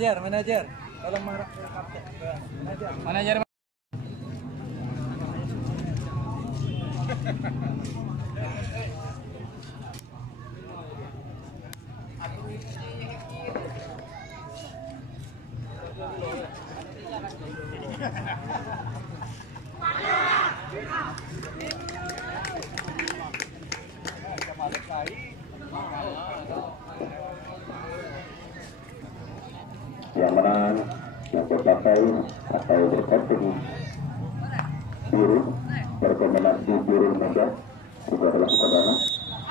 Manajer, tolong marah ke kapten. Manajer. Yang menang yang berpakai atau berkompetisi biru berkombinasi biru muda juga adalah Sukadana,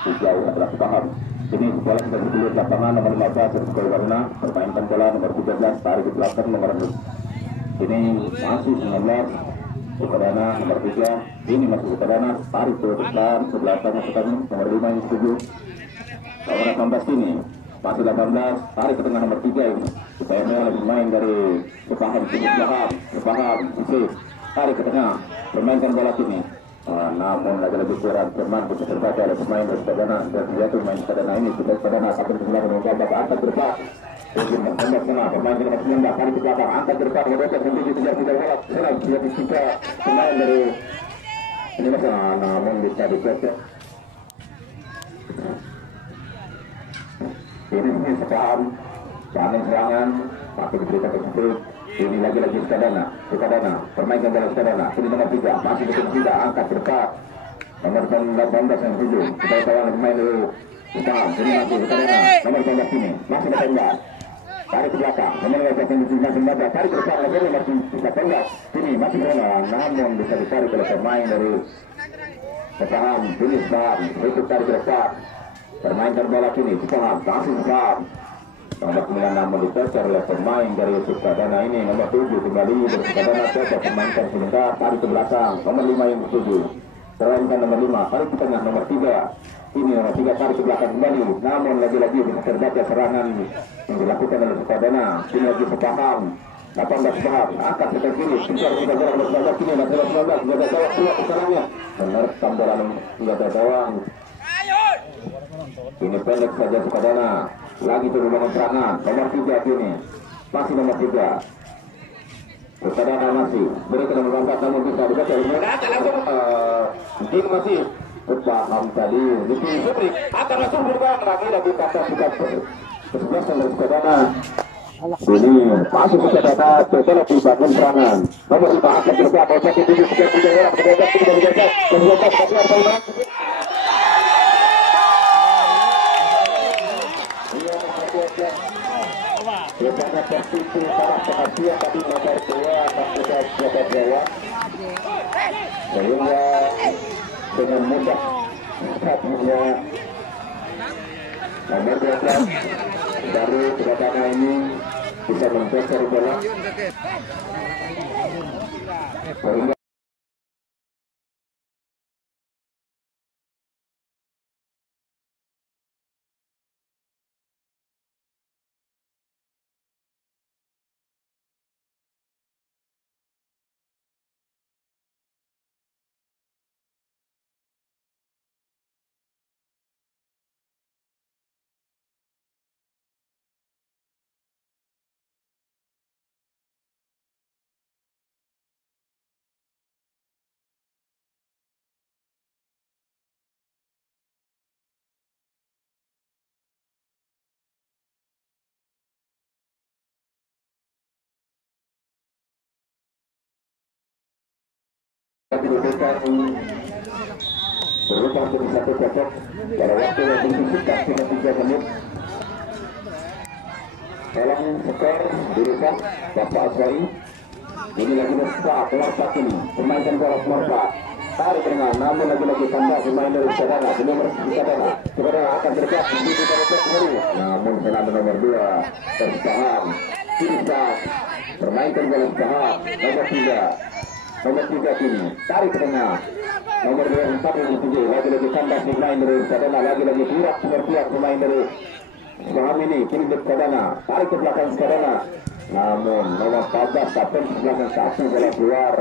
hijau adalah Paham. Ini bola sudah dipilih lapangan nomor 15 Sukadana warna permainkan bola nomor 13 tarik ke belakang nomor 6. Ini masih 19 Sukadana nomor 3. Ini masih Sukadana tarik ke depan ke belakang nomor 5 yang setuju. Nomor 18 ini masih 18 tarik ke tengah nomor 3 ini. Supaya lebih main dari Paham isi tarik ke tengah permainkan bola sini. Namun lagi kurang teman bisa terbaca oleh pemain dari Sukadana dan jatuh main Sukadana ini sudah Sukadana akan kembali mencoba angkat berdepan ingin menembak tengah pemain nomor 19 tarik ke belakang angkat berdepan meroket menuju kejar bola serang siap tiga pemain dari ini namun bisa dikejar. Ini Paham panen serangan tapi diberikan tersebut. Ini lagi-lagi Sukadana permainkan bola Sukadana ini nomor 3 masih betul tidak angkat berdepan nomor 18 yang 7 supaya kawan pemain dulu Paham. Ini masih Sukadana nomor 18 ini masih bertembak tarik ke belakang nomor 15 yang masih membaca tarik ke depan lagi masih bisa tembak ini masih bertembak namun bisa ditarik oleh pemain dari Paham. Ini Paham itu tarik ke depan permainkan bola kini Paham masih Paham nomor 9 namun ditecar oleh pemain dari Sukadana ini nomor 7 kembali Sukadana coba pemainkan sebentar tarik ke belakang nomor 5 yang setuju permainkan nomor 5 tarik ke tengah nomor 3 ini nomor 3 tarik ke belakang kembali namun lagi-lagi bisa terbaca serangan yang dilakukan oleh Sukadana ini lagi Paham 18 Paham angkat ke kiri kejar kita bola nomor 19 ini nomor 19 jaga gawang keluar ke salahnya menerkam bola jaga gawang ini pendek saja Sukadana lagi berhubungan serangan nomor 3 kini masih nomor 3 Sukadana masih berikan nomor 14 namun bisa dibaca langsung mungkin masih Paham tadi diberi akan langsung berbang lagi kata kita kesebelasan dari Sukadana ini masuk Sukadana setelah dibangun serangan nomor 5 akan bergerak kalau sakit ini sudah orang bergerak tidak digerak bergerak Biasanya tertipu para perhatian tadi nomor 2 tak sudah jaga jawab sehingga dengan mudah saatnya nomor 12 dari Sukadana ini bisa menggeser bola sehingga berubah jadi 1-0 pada waktu yang disisihkan cuma 3 menit. Tolong skor dirubah Bapak Aswari. Ini lagi besar keluar saat ini pemainkan bola Morba tarik dengan namun lagi-lagi tambah pemain dari Sukadana di nomor Sukadana akan bergerak di kembali namun penanda nomor 2 Paham bisa permainkan bola Paham nomor 3 kini tarik ke tengah nomor 24 lagi-lagi kandas pemain dari Sadana, lagi-lagi pihak pemain dari Paham ini, kini Sadana, tarik ke belakang Sadana, namun nomor 14 kapten ke belakang satu bola keluar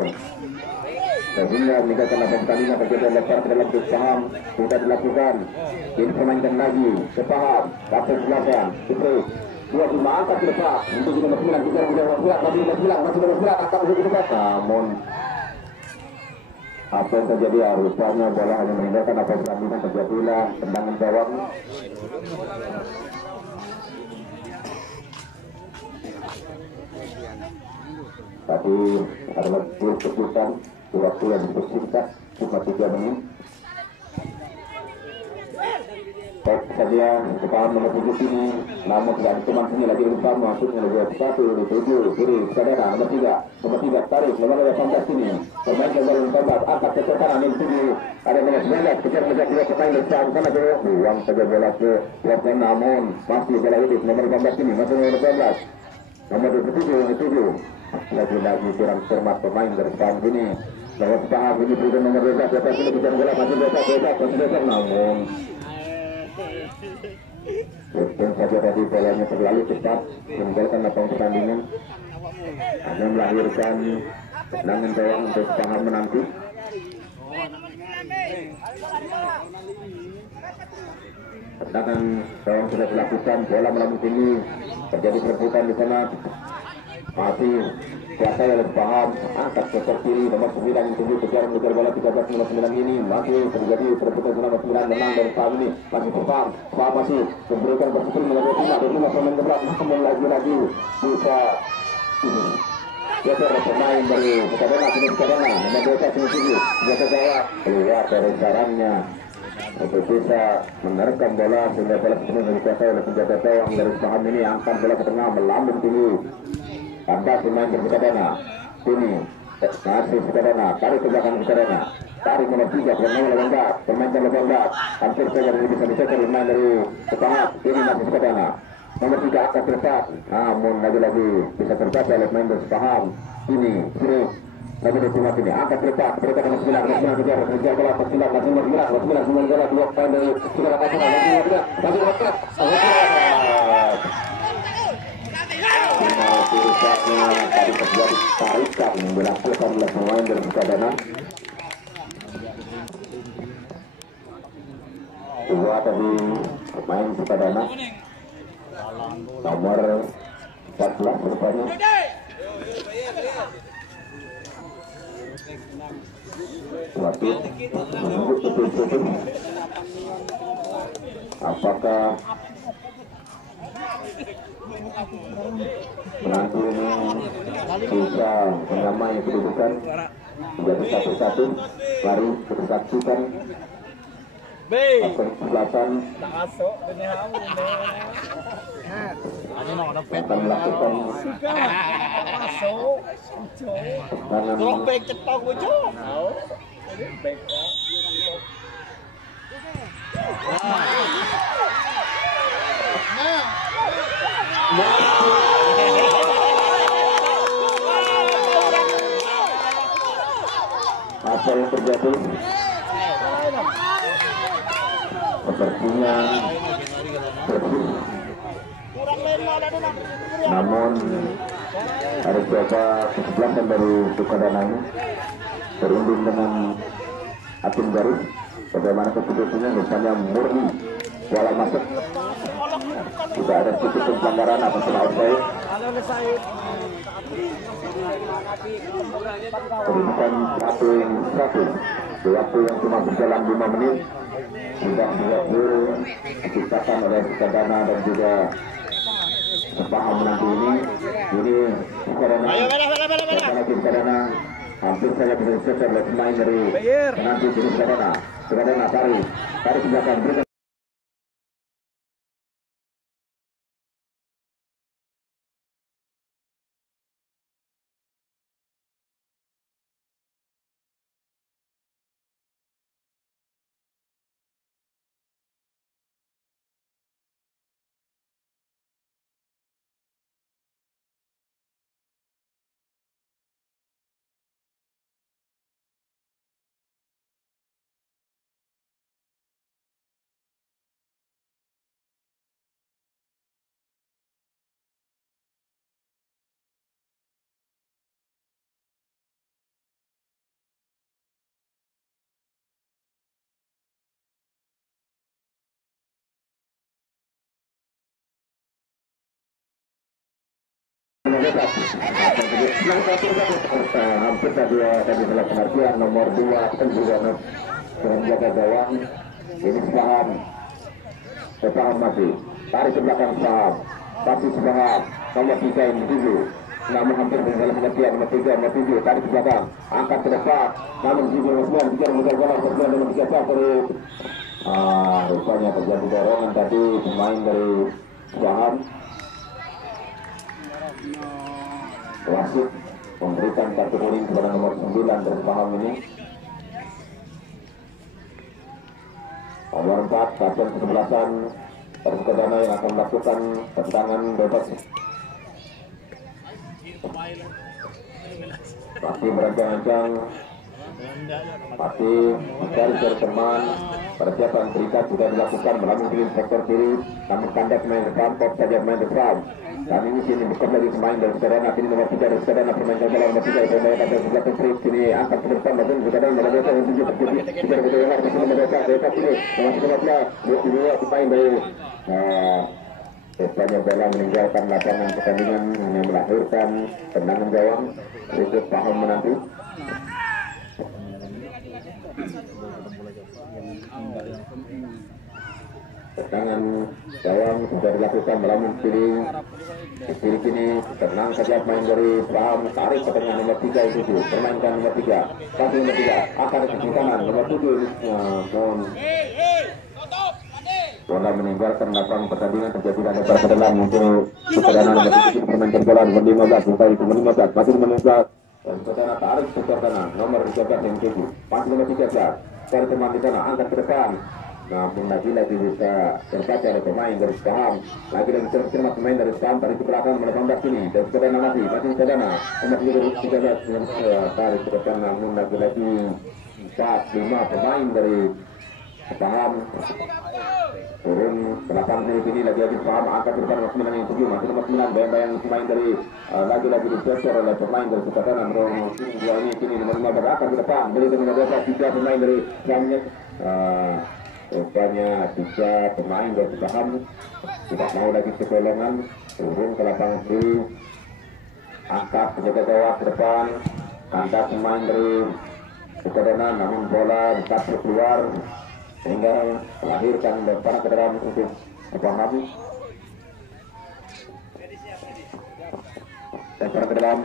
sehingga meninggalkan lapangan pertandingan terjadi lempar ke dalam Paham sudah dilakukan, ini permainkan lagi ke Paham, kapten ke belakang Putri 25 angkat ke depan untuk nomor 9 kejar nomor 9 masih nomor 9 angkat ke depan, namun apa yang terjadi rupanya bola hanya meninggalkan lapangan pertandingan, terjadilah tendangan gawang. Tadi adalah gol keputusan waktu yang dipersingkat cuma 3 menit. Baik saja Paham nomor 7 sini, namun tidak diteman sini lagi depan maksudnya lebih satu dituju kiri Sadana nomor 3 tarik nomor 18 sini pemain nomor 14 angkat ke kanan yang 7 ada nomor 19 kejar dua pemain depan sana tuh buang saja bola ke belakang, namun masih bola hidup nomor 15 ini masih nomor 12 nomor 27 lagi kurang cermat pemain dari depan sini nomor Paham ini berikan nomor 12 atas ini kejar bola masih besar namun untung saja tadi bolanya terlalu cepat meninggalkan lapangan pertandingan, hanya melahirkan tendangan gawang untuk Paham menanti. Tendangan gawang sudah dilakukan, bola melambung tinggi, terjadi perebutan di sana, masih kuasai oleh Paham, angkat ke kiri nomor 9 yang tinggi kejar bola 13 nomor 9 ini masih terjadi perebutan nomor 9 menang dari Paham ini masih Paham masih memberikan persepsi nomor 25 pemain keberat namun lagi-lagi bisa geser pemain dari Sadana nomor 12 biasa jawab keluar dari sarangnya untuk bisa menerkam bola sehingga bola sepenuhnya dikuasai oleh penjaga gawang dari Paham ini, angkat bola ke tengah melambung tinggi. Anda pemain Sadana sini masih Sadana tarik ke belakang Sadana, tarik nomor 3 pemain nomor 18 hampir saja bisa dicecer pemain dari Paham ini masih Sadana nomor 3 angkat ke depan, namun lagi-lagi bisa tercapai oleh pemain dari Paham ini nomor 25 ini angkat ke depan mereka nomor 9 kejar bola ke 9 masih nomor 9 bola dua pemain dari Sadana tadi terjadi tarikan yang dilakukan oleh pemain dari Sadana. Dua tadi pemain Sadana nomor 14 rupanya. Suatu apakah menantu ini bisa menyamai kedudukan menjadi 1-1. Mari kita saksikan kesempatan akan melakukan apa yang terjadi sepertinya namun harus coba kesebelasan dari Sadana ini berunding dengan Atin Garis. Bagaimana keputusannya rupanya murni bola masuk, tidak ada sedikit pelanggaran atau kena offside. Kedudukan 1-1 di waktu yang cuma berjalan 5 menit sudah 2 gol diciptakan oleh Sadana dan juga Paham menanti ini Sadana hampir saja bisa dicecer oleh pemain dari menanti jenis Sadana tarik ke belakang. mendekat. Hampir tadi salah pengertian nomor 2 kan juga menjaga gawang. Ini Sepaham masih tarik ke belakang Sepaham, masih Sepaham nomor 3 ini 7. Namun hampir dalam pengertian nomor 3, nomor 7 tarik ke belakang, angkat ke depan. Namun 7 nomor 9 kejar mengejar bola, nomor 9 nomor 3 terus. Rupanya terjadi dorongan tadi pemain dari Sepaham. Wasit memberikan kartu kuning kepada nomor 9 dari Sepaham ini. Nomor 4 kapten kesebelasan Persebaya yang akan melakukan tendangan bebas. Pasti berancang-ancang, pasti mencari teman. Persiapan terikat sudah dilakukan melalui sektor kiri, namun kandas main depan, top saja main depan. Dan ini sini bukan lagi pemain dari Sukadana, ini nomor 3 dari Sukadana, pemain bola nomor 3 dari Sukadana, dari sebelah kiri sini angkat ke depan, dan Sukadana nomor 2 yang 7 terjadi, tidak betul yang harus nomor 2 sini, nomor 2 pemain dari Rupanya bola meninggalkan lapangan pertandingan yang melahirkan tendangan gawang untuk Sepaham menanti. Tendangan gawang sudah dilakukan melalui kiri kini tenang saja main dari Sepaham, tarik ke tengah nomor 3 itu permainkan nomor 3 kasih nomor 3 akan ke kanan nomor 7 bola meninggalkan lapangan pertandingan terjadi lebar ke dalam untuk Sukadana nomor 7 permainkan bola nomor 15 upaya nomor 15 masih nomor 15 dan Sukadana tarik ke Sukadana nomor 13 yang 7 masih nomor 13 cari teman di sana angkat ke depan. Namun lagi bisa terbaca oleh pemain dari Sepaham. Lagi terima pemain dari Sepaham tarik ke belakang nomor 18 ini dan Sukadana masih Sukadana nomor 13 tarik ke depan. Namun lagi 4-5 pemain dari Sepaham turun ke belakang sini lagi Sepaham angkat ke depan nomor 9 yang 7 masih nomor 9 bayang-bayang pemain dari lagi digeser oleh pemain dari Sukadana nomor 2 ini kini nomor 15 angkat ke depan dari nomor 12 3 pemain dari Sepaham. Rupanya 3 pemain dari Sepaham tidak mau lagi kecolongan, turun ke lapangan kiri, angkat penjaga gawang ke depan, kandas pemain dari Sukadana, namun bola ditarik keluar sehingga melahirkan lemparan ke dalam untuk Sepaham. Lemparan ke dalam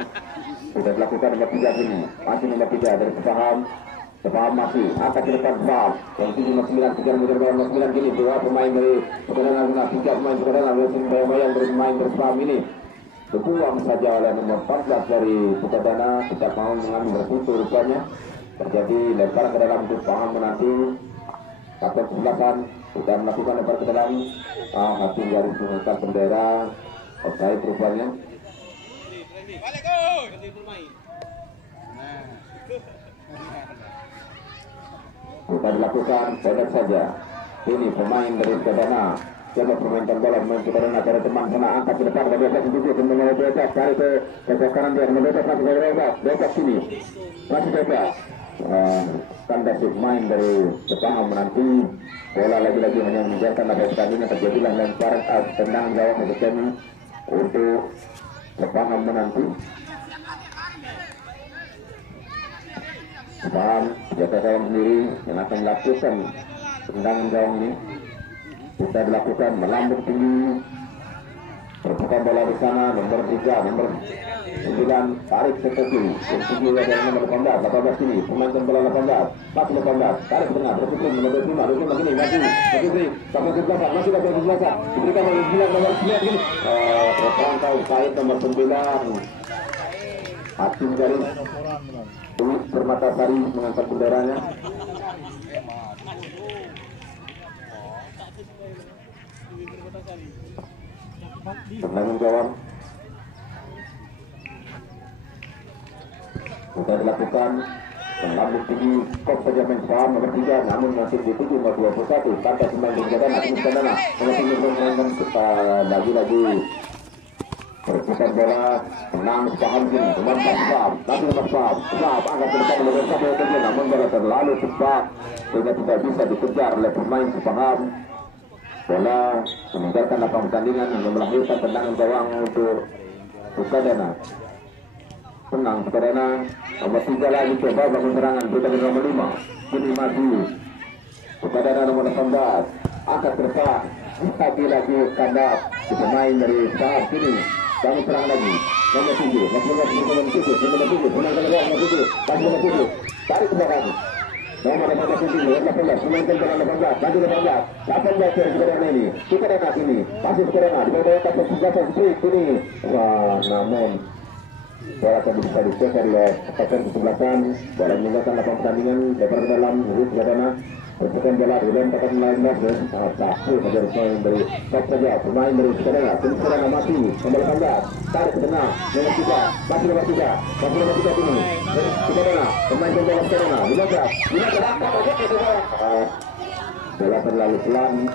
sudah dilakukan nomor 3 ini, masih nomor 3 dari Sepaham. Sepaham masih angkat ke depan Sepaham yang 7 nomor 9 kejar nomor 9 gini 2 pemain dari Sukadana 3 pemain Sukadana bayang-bayang dari pemain dari Sepaham ini dibuang saja oleh nomor 14 dari Sukadana, tidak mau mengambil resiko. Rupanya terjadi lempar ke dalam untuk Sepaham menanti. Kapten kesebelasan sudah melakukan lempar ke dalam, hakim garis mengangkat bendera offside rupanya. Sudah dilakukan pendek saja. Ini pemain dari Sukadana coba permainkan bola pemain Sukadana dari teman sana angkat ke depan dari atas itu mengenai bebas cari ke kanan dia mendekat masih dari bebas sini masih bebas. Kandas pemain dari Sepaham menanti bola lagi-lagi hanya meninggalkan lapangan pertandingan. Terjadilah lemparan tendangan gawang untuk Sepaham menanti. Sepaham jaga gawang sendiri yang akan melakukan tendangan gawang ini sudah dilakukan melambung tinggi, terbuka bola di sana nomor 3 nomor 9 tarik ke kiri yang 7 adalah nomor 18 ini pemain bola 18 masih 18 tarik ke tengah berputar nomor 25 begini masih sama kesebelasan masih dapat kesebelasan diberikan oleh 9 nomor 9 ini terpantau Said nomor 9 hakim garis Dwi Permatasari mengangkat benderanya. Tendangan gawang sudah dilakukan melambung tinggi kok saja main Sepaham nomor 3 namun masih dituju nomor 21 kandas pemain Sukadana nomor 3 memainkan lagi berputar bola menang Sepaham sini nomor 4 Sepaham nanti nomor Sepaham angkat ke depan nomor 1 namun bola terlalu cepat sehingga tidak bisa dikejar oleh pemain Sepaham. Bola meninggalkan lapangan pertandingan yang melahirkan tendangan gawang untuk Sukadana. Tenang Sukadana. Nomor 3 lagi coba bangun serangan. Kita ke nomor 5. Kini maju. Sukadana nomor 18. Angkat ke depan. Lagi kandas. Pemain dari Sahab kini. Kami serang lagi. Nomor 7. Nomor 7. Nomor 7. Nomor 7. Nomor 7. Tarik ke belakang. Nomor 18. Memainkan dengan 18. Maju 18. 18 yang Sukadana ini. Sukadana sini. Masih Sukadana. Di bawah atas 13 Sprit ini. Wah, namun bola tadi bisa dicecer oleh kapten kesebelasan. Bola meninggalkan lapangan pertandingan. Lebar ke dalam. Sukadana berputar bola di dalam tekan lain masuk. Sangat takut menjadi pemain dari top saja. Pemain dari Sukadana. Tim Sukadana mati. Nomor 18. Tarik ke tengah. Nomor 3. Masih nomor 3. Masih nomor 3 ini. Sukadana. Pemain bola Sukadana. 15. 15. Bola terlalu pelan.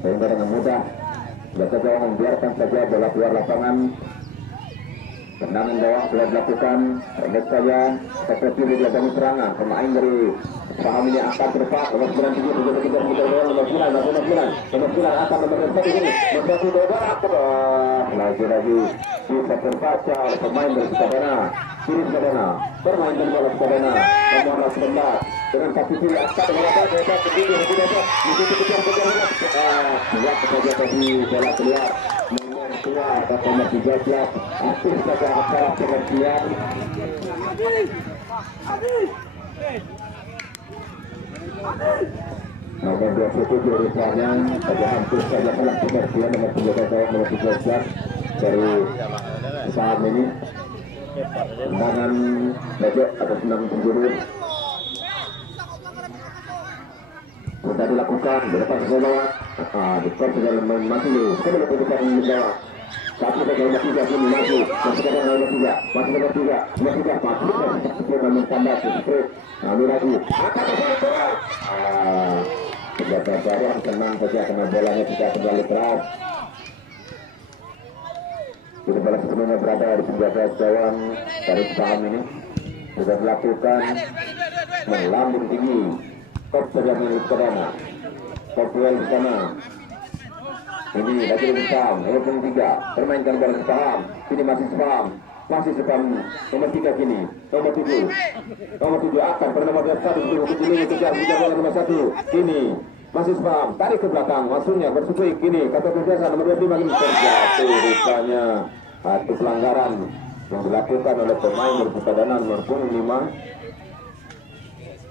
Sehingga dengan mudah Baca gawang membiarkan saja bola keluar lapangan. Tendangan gawang sudah dilakukan. Pendek saja seperti di belakang serangan. Pemain dari Paham ini akan terdepan. Nomor 9 nomor 9 akan nomor 1 ini. Nomor 1 lagi-lagi bisa terbaca oleh pemain dari Sukadana. Kiri Sukadana bermain dengan bola Sukadana nomor 19 dengan kaki kiri akan melakukan bola berdiri kejar saja tadi bola keluar nomor 2 atau nomor 13 aktif saja acara pengertian. Nomor 27 rupanya pada hampir saja kalah pengertian nomor 13 nomor 13 dari Saham ini. Tendangan bajak atau tendangan penjuru sudah dilakukan di depan ke bawah. Depan sudah mati dulu. Kita lakukan di bawah. Satu ke nomor 3 ini maju. Masih ada nomor 3. Masih nomor 3. Nomor 3 mati. Kita menambah seperti lalu lagi. Sudah berjalan tenang saja karena bolanya tidak terlalu keras. Jadi bola sebelumnya berada di penjaga gawang dari Saham ini sudah dilakukan melambung tinggi. Top saja milik Sukadana. Top duel di sana. Ini lagi lebih Saham. Nomor 3 permainkan bola Saham. Ini masih Saham. Masih Saham. Nomor 3 kini. Nomor 7. Nomor 7 akan pada nomor 1 ini kejar bola nomor 1. Kini masih Saham. Tarik ke belakang. Maksudnya bersukui kini. Kata biasa nomor 25 ini terjatuh rupanya. Satu pelanggaran yang dilakukan oleh pemain dari Sukadana nomor 5.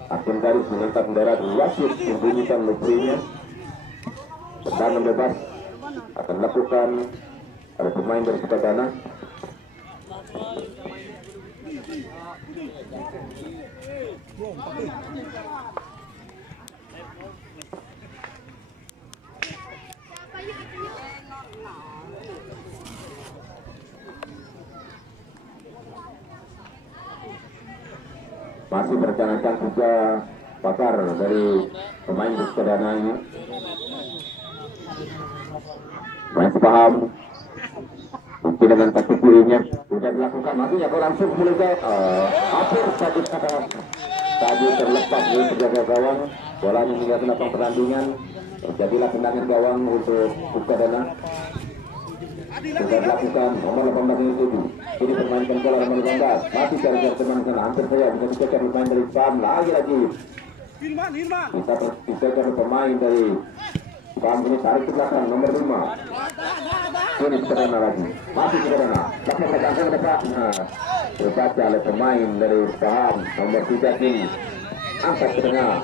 Akun garis menentang darat wasit membunyikan luprinya. Tendangan bebas akan dilakukan oleh pemain dari Sukadana. Masih merencanakan juga pakar dari pemain Sukadana ini. Masih paham. Mungkin dengan kaki kirinya sudah dilakukan. Maksudnya kau langsung mulai ke hampir tadi terlepas dari penjaga gawang. Bolanya hingga ke lapang pertandingan. Terjadilah tendangan gawang untuk Sukadana. Sudah dilakukan nomor 18 itu. Ini permainkan bola nomor 18. Masih cari-cari teman sana. Hampir saya bisa dicekar pemain dari Saham. Lagi-lagi bisa cari pemain dari Saham ini. Tarik ke belakang nomor 5. Ini Sukadana lagi. Masih Sukadana. Lakukan belakang ke depan. Terbaca oleh pemain dari Saham nomor 3 ini. Angkat ke tengah.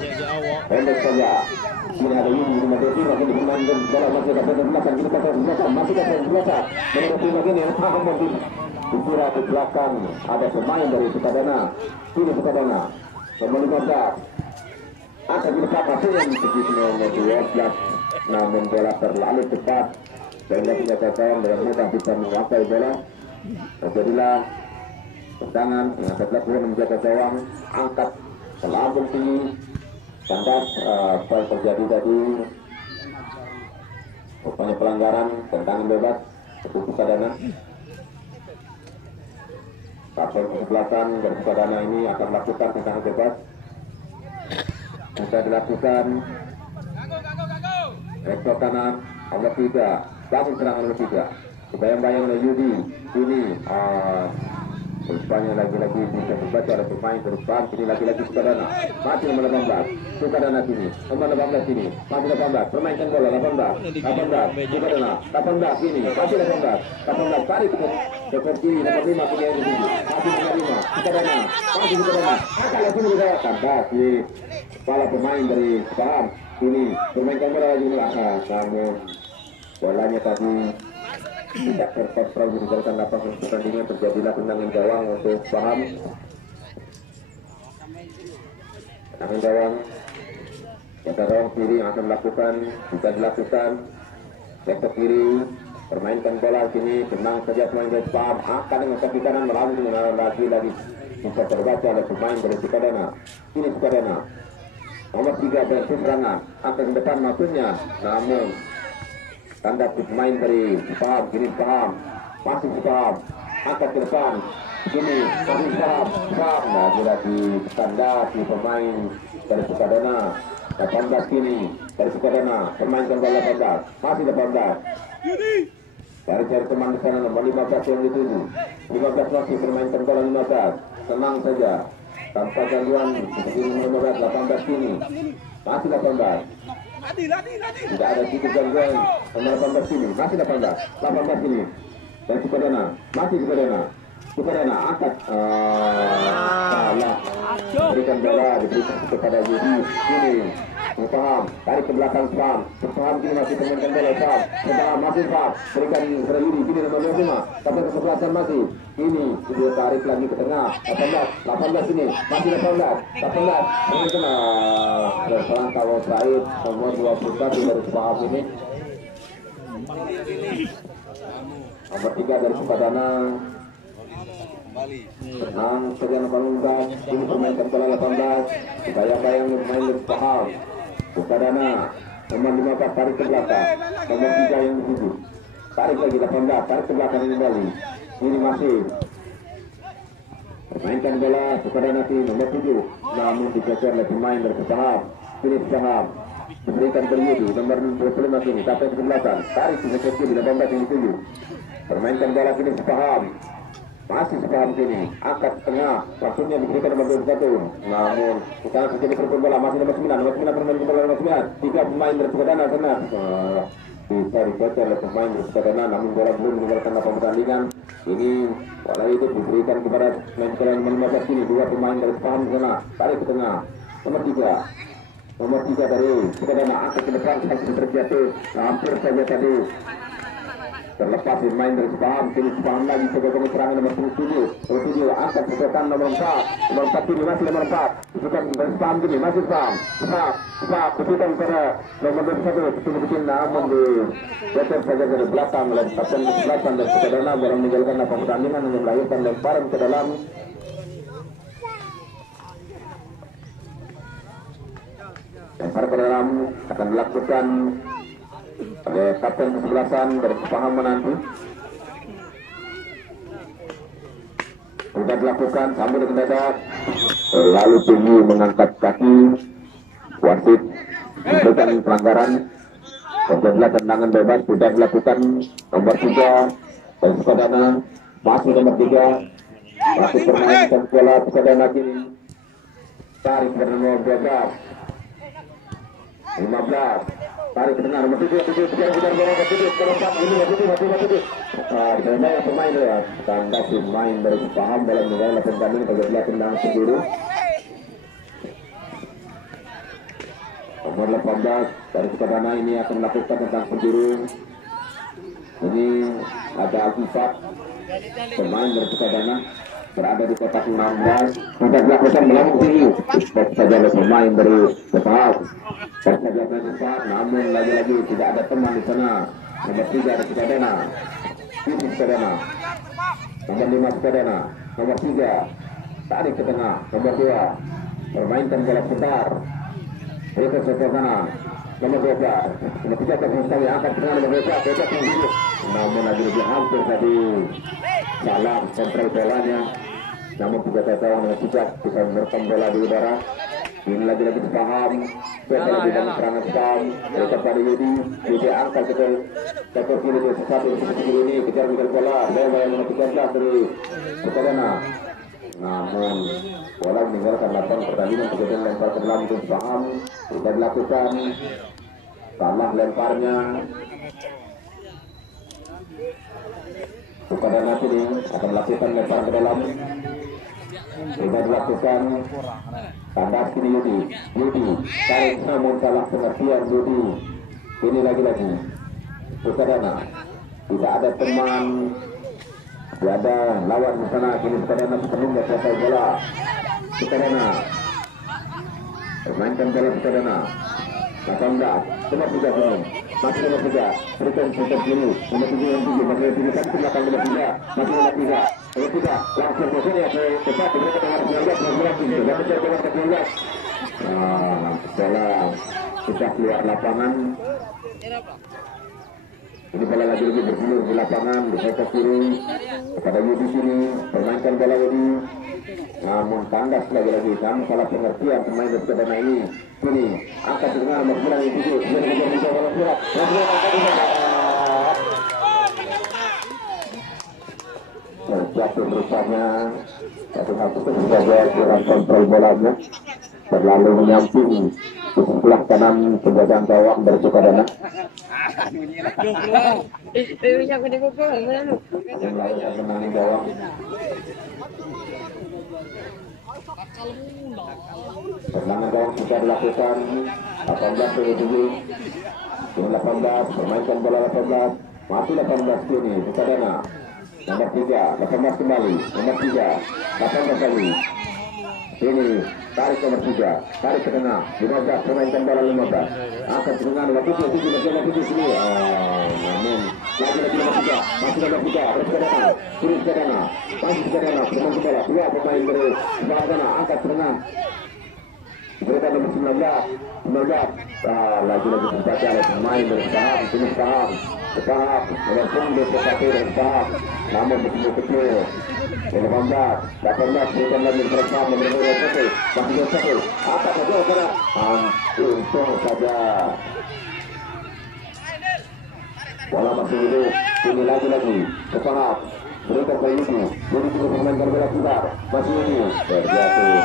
Pendek saja. Ini ada Yudi di nomor 2 ini dimainkan bola masih ke belakang. Ini pasal belakang. Masih ke belakang. Nomor 2 ini Ahmad Dikira di belakang ada pemain dari Sukadana. Ini Sukadana nomor 15 akan dilepas hasilnya begitu nomor 12. Namun bola terlalu cepat sehingga penjaga gawang dengan mudah bisa menguasai bola. Terjadilah tendangan yang dilakukan menjaga gawang. Angkat melambung tinggi. Kandas terjadi tadi rupanya pelanggaran tendangan bebas untuk Sukadana. Kapten kesebelasan dari Sukadana ini akan melakukan tendangan bebas. Sudah dilakukan. Rektor kanan nomor 3. Bangun serangan nomor 3. bayang-bayang oleh Yudi ini rupanya lagi-lagi bisa dibaca oleh pemain berubah. Kini lagi-lagi Sukadana masih nomor 18. Sukadana kini nomor 18 ini masih 18 permainkan bola 18 Sukadana 18 ini masih 18 tarik ke kiri nomor 5 kini yang dituju masih nomor 5 Sukadana akan lagi menegakkan bagi kepala pemain dari Paham ini permainkan bola lagi melangkah, namun bolanya tadi tidak terkontrol meninggalkan lapangan pertandingan. Terjadilah tendangan gawang untuk Paham. Tendangan gawang yang gawang kiri yang akan melakukan bisa dilakukan sektor kiri permainkan bola sini tenang saja pemain dari Paham akan dengan kaki kanan melalui lagi bisa terbaca oleh pemain dari Sukadana. Ini Sukadana nomor 3 versi serangan akan ke depan maksudnya, namun tanda pemain dari Paham kini Paham masih Paham angkat ke depan kini masih Paham lagi tanda di pemain dari Sukadana 18 kini dari Sukadana permainkan bola 18 masih 18 cari teman di sana nomor 15 yang dituju 15 masih permainkan bola 15 tenang saja tanpa gangguan seperti nomor 18 kini masih 18 tidak ada cukup gangguan nomor 18 ini masih 18 ini dan Sukadana masih Sukadana angkat salah berikan bola diberikan kepada Yudi ini Paham tarik ke belakang Paham kini masih permainkan bola Paham masih Paham berikan kepada Yudi kini nomor 25 sampai kesebelasan masih ini dia tarik lagi ke tengah 18 ini masih 18 permainkan selangkah Said nomor 21 dari Paham ini nomor 3 dari Sukadana tenang saja nomor 18 ini permainkan bola 18 bayang-bayang pemain dari Paham Sukadana nomor 15 tarik ke belakang nomor 3 yang dituju tarik lagi 18 tarik ke belakang kembali ini masih permainkan bola Sukadana nomor 7 namun dikejar oleh pemain dari Paham ini Paham diberikan ke Yudi nomor 25 kini sampai ke belakang tarik ke kiri 18 yang dituju permainkan bola kini Paham masih Paham kini angkat tengah maksudnya diberikan nomor 21 namun bukan terjadi perpuluhan bola masih nomor 9 permainkan bola nomor 9 3 pemain dari Sukadana sana bisa dibaca oleh pemain dari Sukadana namun bola belum meninggalkan lapangan pertandingan ini bola itu diberikan kepada pemain bola nomor 15 ini 2 pemain dari Paham sana tarik ke tengah nomor 3 dari Sukadana angkat ke depan sampai terjatuh hampir saja tadi terlepas pemain dari Paham kini Paham lagi sebagai serangan nomor 7 angkat ke depan nomor 4 kini masih nomor 4 bukan dari Paham kini masih Paham keputusan pada nomor 21 betul-betul namun di betul saja dari belakang oleh kapten ke-8 dari Sukadana baru meninggalkan lapangan pertandingan yang melahirkan lemparan ke dalam lempar ke dalam akan dilakukan oleh kapten ke-11 dari Paham menanti sudah dilakukan sambil mendadak lalu tinggi mengangkat kaki wasit memberikan pelanggaran terjadilah tendangan bebas sudah dilakukan nomor 3 dari Sukadana masih nomor 3 masih permainkan bola Sukadana kini tarik ke nomor 12 15 tarik ke tengah nomor 7 kejar bola ke 7 ke 4 ini masih banyak pemain ya tanda pemain dari Paham dalam menilai pertandingan terjadilah tendangan sendiri nomor 18 dari Sukadana ini akan melakukan tentang penjuru ini ada Alfifat pemain dari Sukadana berada di kotak 16 sudah dilakukan melambung tinggi saja oleh pemain dari Paham saja cepat namun lagi-lagi tidak ada teman di sana nomor 3 dari Sukadana ini Sukadana nomor 5 Sukadana nomor 3 tarik ke tengah nomor 2 permainkan bola putar berikut Sukadana nomor 12 nomor 3 terus angkat tengah nomor 12 namun lagi-lagi hampir tadi salah kontrol bolanya namun juga kawan dengan tidak bisa merekam bola di udara Ini lagi-lagi dipaham. Lagi serangan Spam. Mereka pada Yudi angkat ke kiri dia sesat di kiri ini kejar dengan bola. Lewa yang menentukan dari Sukadana. Namun bola meninggalkan lapangan pertandingan, kemudian lempar ke dalam itu Spam. Sudah dilakukan. Salah lemparnya. Sukadana sini akan melakukan lempar ke dalam. Sudah dilakukan. Tandas kini Yudi tarik, namun salah pengertian Yudi. Ini lagi-lagi Sukadana, tidak ada teman, tidak ada lawan di sana. Kini Sukadana sepenuhnya selesai bola. Sukadana permainkan bola Sukadana. 18 nomor 3 ini masih nomor 3 berikan putar kiri nomor 7 yang 7 masih lebih dekat ke belakang nomor 3 masih nomor 3 nomor 3 langsung posisinya ke depan diberikan dengan 19 nomor 19 dan kejar dengan 19. Bola sudah keluar lapangan. Ini bola lagi-lagi bergulir di lapangan, di sektor kiri kepada Yudi sini, permainkan bola Yudi. Namun tandas lagi-lagi, namun salah pengertian pemain dari Sukadana ini. Kini angkat dengan nomor 9 yang 7, dia mengejar bola surat. Terjatuh rupanya satu-satu menjaga kurang kontrol bolanya, terlalu menyamping di sebelah kanan penjagaan gawang dari Sukadana. Yang lainnya menangin gawang. Tendangan gawang bisa dilakukan. 18-7. Ini 18, permainkan bola 18. Masih 18 kini Sukadana. Nomor 3, 18 kembali. Nomor 3, 18 kali. Ini tarik nomor 3, tarik ke tengah. 15, permainkan bola 15. Angkat ke tengah nomor 7 sini. Namun lagi-lagi nomor 3, masih nomor 3. Sukadana, kiri Sukadana, masih Sukadana, permainkan bola. 2 pemain dari Sukadana, angkat ke tengah. Diberikan nomor 19. Lagi-lagi terbaca oleh pemain dari Saham. Ini Saham. Saham, nomor 10 PKP dari Saham. Namun begitu kecil. 18 berikan lagi bersama nomor 21. Masih 21. Apa saja karena untung saja. Bola masih hidup. Ini lagi-lagi Saham. Berikan ke Yudi. Yudi juga memainkan bola sebentar. Masih ini terjatuh.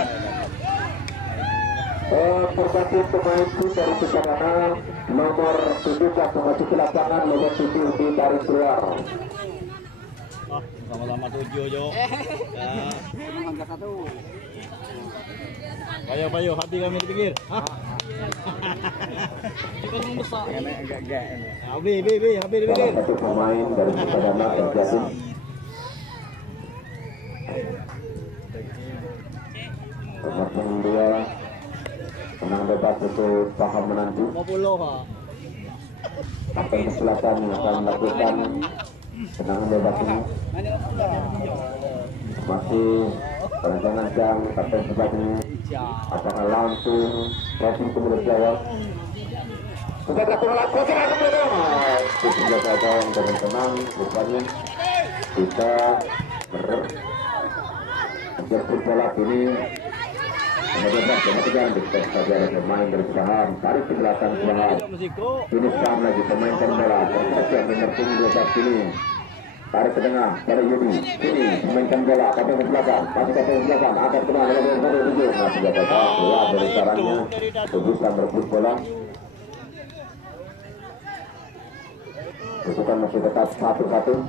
Terjatuh pemain dari Sukadana nomor 17 memasuki lapangan, nomor 7 ditarik keluar. Sama-sama 7 Jo. Payo hati kami di pinggir. Kita besar. Agak-agak. Habis di pinggir. Satu pemain dari Sukadana terjatuh. Nomor 2 menang bebas untuk Paham menanti. 50 Apa yang selatan yang akan melakukan tendangan bebas ini. Masih perancangan jam kapten sebelah ini. Apakah langsung kemudian jawab. Sudah dilakukan langsung sudah saja yang dengan tenang rupanya kita menjemput bola ini. Kemudian saja ada pemain dari Saham, tarik ke belakang Saham. Ini Saham lagi pemainkan bola, terkejut nomor 12 ini. Tarik ke tengah, pada Yudi. Ini memainkan bola, kapten ke belakang, masih kapten ke belakang, akan kemana nomor 27. Masih dapat keluar dari sarangnya, bisa merebut bola. Kedudukan masih tetap 1-1.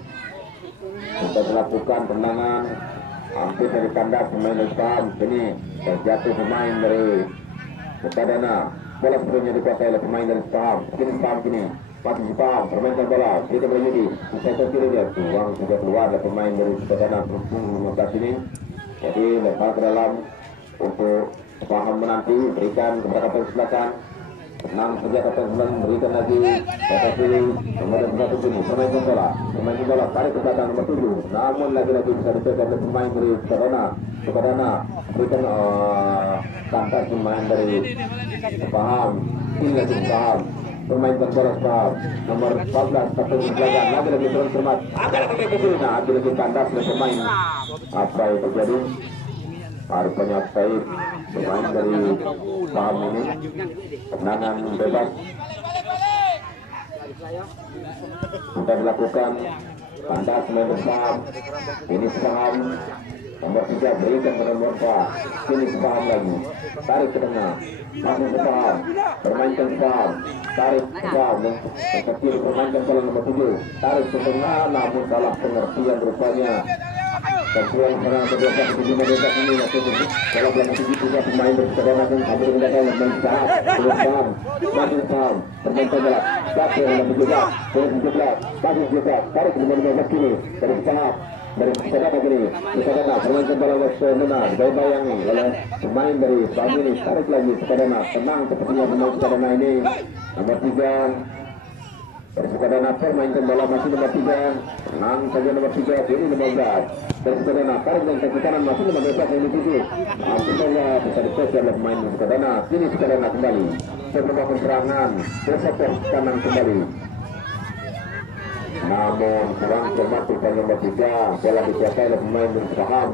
Sudah dilakukan tendangan. Hampir dari kandas pemain dari Saham. Ini terjatuh pemain dari Sukadana. Bola sebelumnya dikuasai oleh pemain dari Saham. Kini Saham kini masih Saham permainkan bola. Kita berjudi. Saya kiri dia tuang sudah keluar dari pemain dari Sukadana. Berhubung 15 ini. Jadi lempar ke dalam untuk Saham menanti. Berikan kepada kapten selatan. Tenang saja kapten selatan, berikan lagi kata pilih kemudian satu sini pemain bola tarik ke belakang nomor 7. Namun lagi-lagi bisa dipegang oleh pemain dari Sukadana. Berikan kantas pemain dari Paham. Ini lagi Paham permainkan bola Paham nomor 14 kapten belakang. Lagi-lagi turun cermat, lagi-lagi kandas oleh pemain. Apa yang terjadi? Arifanya Said pemain dari Paham ini tendangan bebas sudah dilakukan. Kandas nomor Paham, ini Paham nomor 3 berikan ke nomor 4, ini Paham lagi, tarik ke tengah, masuk ke Paham, permainkan Paham, tarik ke Paham, yang kecil permainkan bola nomor 7, tarik ke tengah, namun salah pengertian rupanya. Terpulang serangan kedua di menit ini kalau belakang tinggi juga pemain berkedatangan hampir mendapat mencatat belum masih Paham permainkan bola tapi yang juga masih juga tarik ke menit kini dari Paham dari Sadana gini Sadana permainkan bola benar dibayang-bayangi oleh pemain dari Paham ini tarik lagi Sadana tenang sepertinya pemain Sadana ini nomor 3 dari Sadana permainkan bola masih nomor 3 tenang saja nomor 3 ini nomor 11 dari Sadana tarik dan kaki kanan masih nomor 12 yang dituju akhirnya bisa dikosong oleh pemain Sadana kini Sadana kembali sebuah serangan ke sektor kanan kembali namun kurang cermat bukan nomor 3 bola dikuasai oleh pemain dari Paham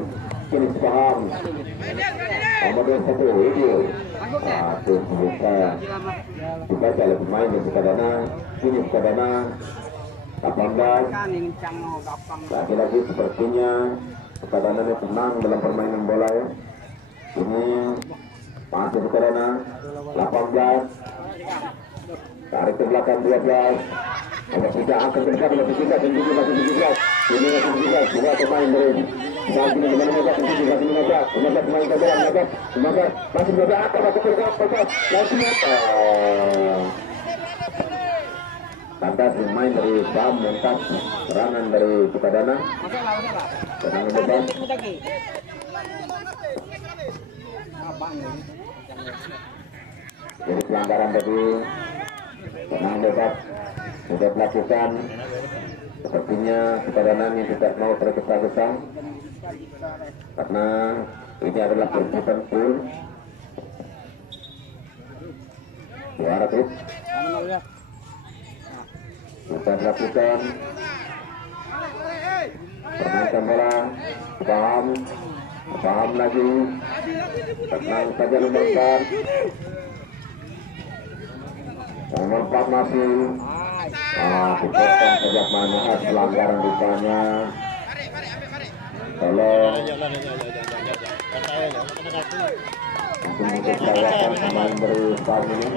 kini Paham nomor 21 itu bisa dibaca oleh pemain dari Sadana kini Sadana 18 lagi-lagi sepertinya Sadana tenang dalam permainan bola ya. Ini masih Sadana 18 tarik ke belakang 12 nomor 3 akan berikan nomor 17 dan juga masih 17 ini masih 17 dua pemain dari saat ini dimana mereka masih 15 pemain terbelah 15 masih 15 akan masuk ke belakang Kandas pemain dari Paham mentas serangan dari Sadana serangan bebas jadi pelanggaran tadi serangan bebas sudah dilakukan sepertinya Sadana ini tidak mau tergesa-gesa karena ini adalah perbuatan full suara trip sudah dilakukan permainan bola Paham lagi tenang saja nomor 4 masih dipotong sejak mana pelanggaran rupanya tolong mungkin untuk perawatan pemain dari Paham ini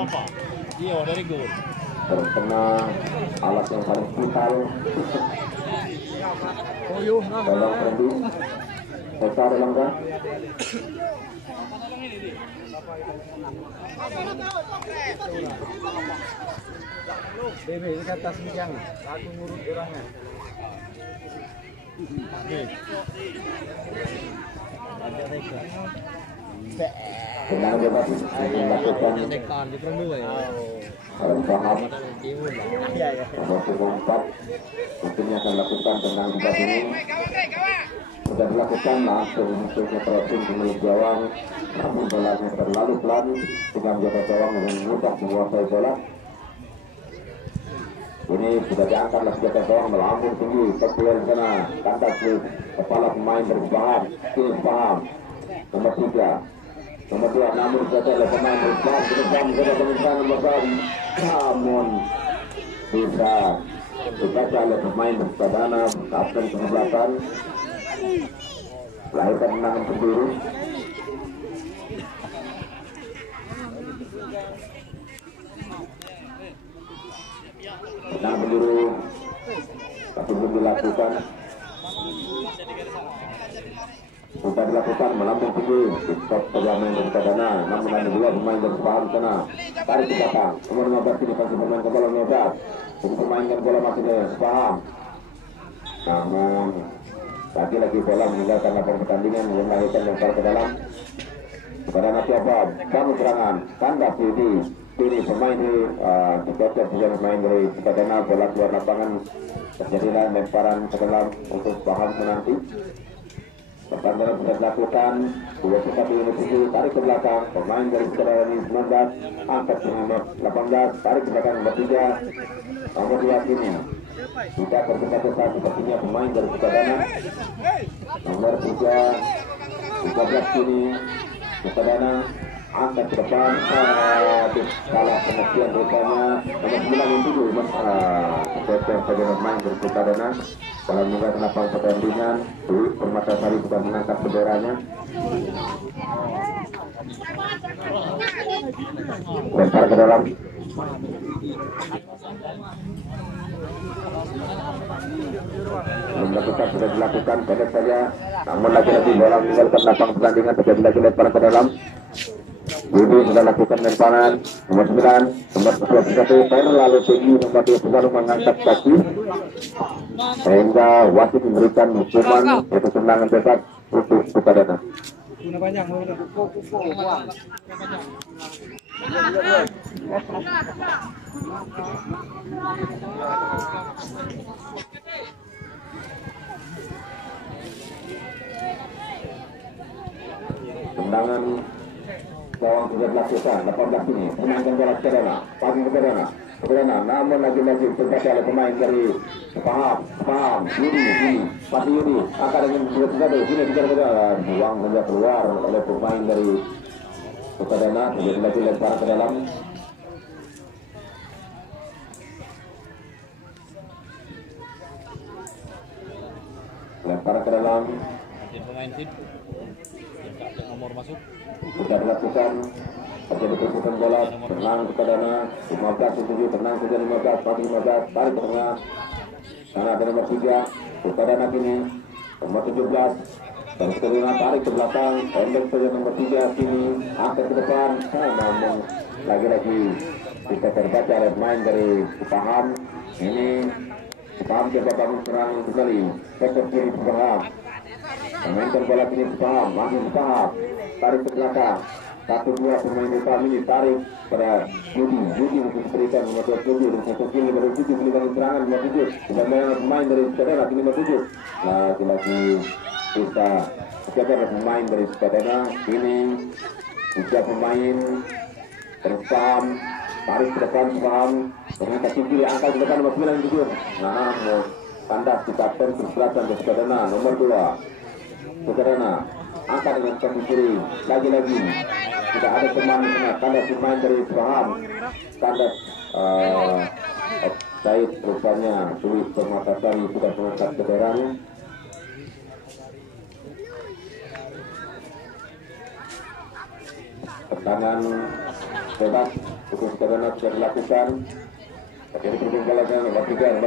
terkena alat yang paling vital tolong berhenti Kota dalam kan Bebe ini kata senjang aku ngurut orangnya tenang bebas dilakukan kalau Paham nomor 4 mungkin akan lakukan tenang bebas ini sudah dilakukan langsung untuknya crossing ke milik gawang namun bolanya terlalu pelan sehingga menjaga gawang dengan mudah menguasai bola ini sudah diangkat oleh senjata gawang melambung tinggi keluar di sana kandas di kepala pemain dari Paham kini Paham nomor 3 nomor 2 namun dijaga oleh pemain dari Paham sudah pemerintahan nomor 2 namun bisa dibaca oleh pemain dari Sadana kapten ke-18 melahirkan tendangan sendiri tendangan penjuru tapi belum dilakukan sudah dilakukan melambung tinggi stop pemain dari Sadana namun ada dua pemain dari Paham sana tarik ke belakang nomor 15 ini masih pemain ke bola 15 untuk pemainkan bola masih dari Paham namun lagi bola meninggalkan lapang pertandingan yang melahirkan lempar ke dalam Sadana siapa bangun serangan kandas ini pemain di dikocok juga pemain dari Sadana bola keluar lapangan terjadilah lemparan ke dalam untuk Paham menanti pertandingan sudah dilakukan 21 ini tarik ke belakang pemain dari Sadana ini 19 angkat ke nomor 18 tarik ke belakang nomor 3 nomor 2 ini tidak berdebat sepertinya pemain dari Sadana nomor 3 13 kini Sukadana angkat ke depan, salah pengertian rupanya nomor 97 setelah saja bermain dari Sukadana. Kalau juga kenapa pertandingan Dwi Permatasari sudah mengangkat benderanya. Lempar ke dalam. Melakukan sudah dilakukan pendek saja, namun lagi-lagi bola meninggalkan lapang pertandingan, terjadi lagi lempar ke dalam. Budi sudah lakukan lemparan nomor 9, nomor 21 terlalu tinggi, nomor 21 mengangkat kaki sehingga wasit memberikan hukuman yaitu tendangan bebas untuk Sukadana. Tendangan gawang sudah dilakukan 18 ini menangkan bola Sukadana, pagi Sukadana, namun lagi-lagi terbaca oleh pemain dari Paham, Yudi, pasti Yudi akan dengan satu sini kejar buang saja keluar oleh pemain dari Sukadana, terjadi lagi lempar ke dalam. Lempar ke dalam. Pemain tim nomor masuk. Sudah dilakukan terjadi perputaran bola, tenang Sukadana 15-7, tenang saja 15, tarik ke tengah sana ada nomor 3 Sukadana kini nomor 17 dan Sukadana tarik ke belakang, pendek saja nomor 3 kini angkat ke depan, namun lagi-lagi kita terbaca ada main dari Paham. Ini Paham coba bangun serang kembali sektor kiri Paham memainkan bola kini Paham, masih Paham tarik ke belakang, 1-2 pemain utama ini tarik pada Yudi untuk diberikan nomor 27 dan satu kiri nomor 7 berikan serangan nomor 7 dan pemain dari Sukadana kini nomor 7 lagi-lagi kita ada pemain dari Sukadana ini 3 pemain terpam tarik ke depan Paham dengan kaki kiri angkat ke depan nomor 97 namun kandas di kapten keberatan dari Sukadana nomor 2 Sukadana angkat dengan kaki kiri lagi-lagi tidak ada teman kandas pemain dari Paham kandas Said rupanya Dwi Permatasari sudah mengangkat benderanya. Tendangan bebas untuk Sukadana sudah dilakukan. Jadi pergolakan nomor 3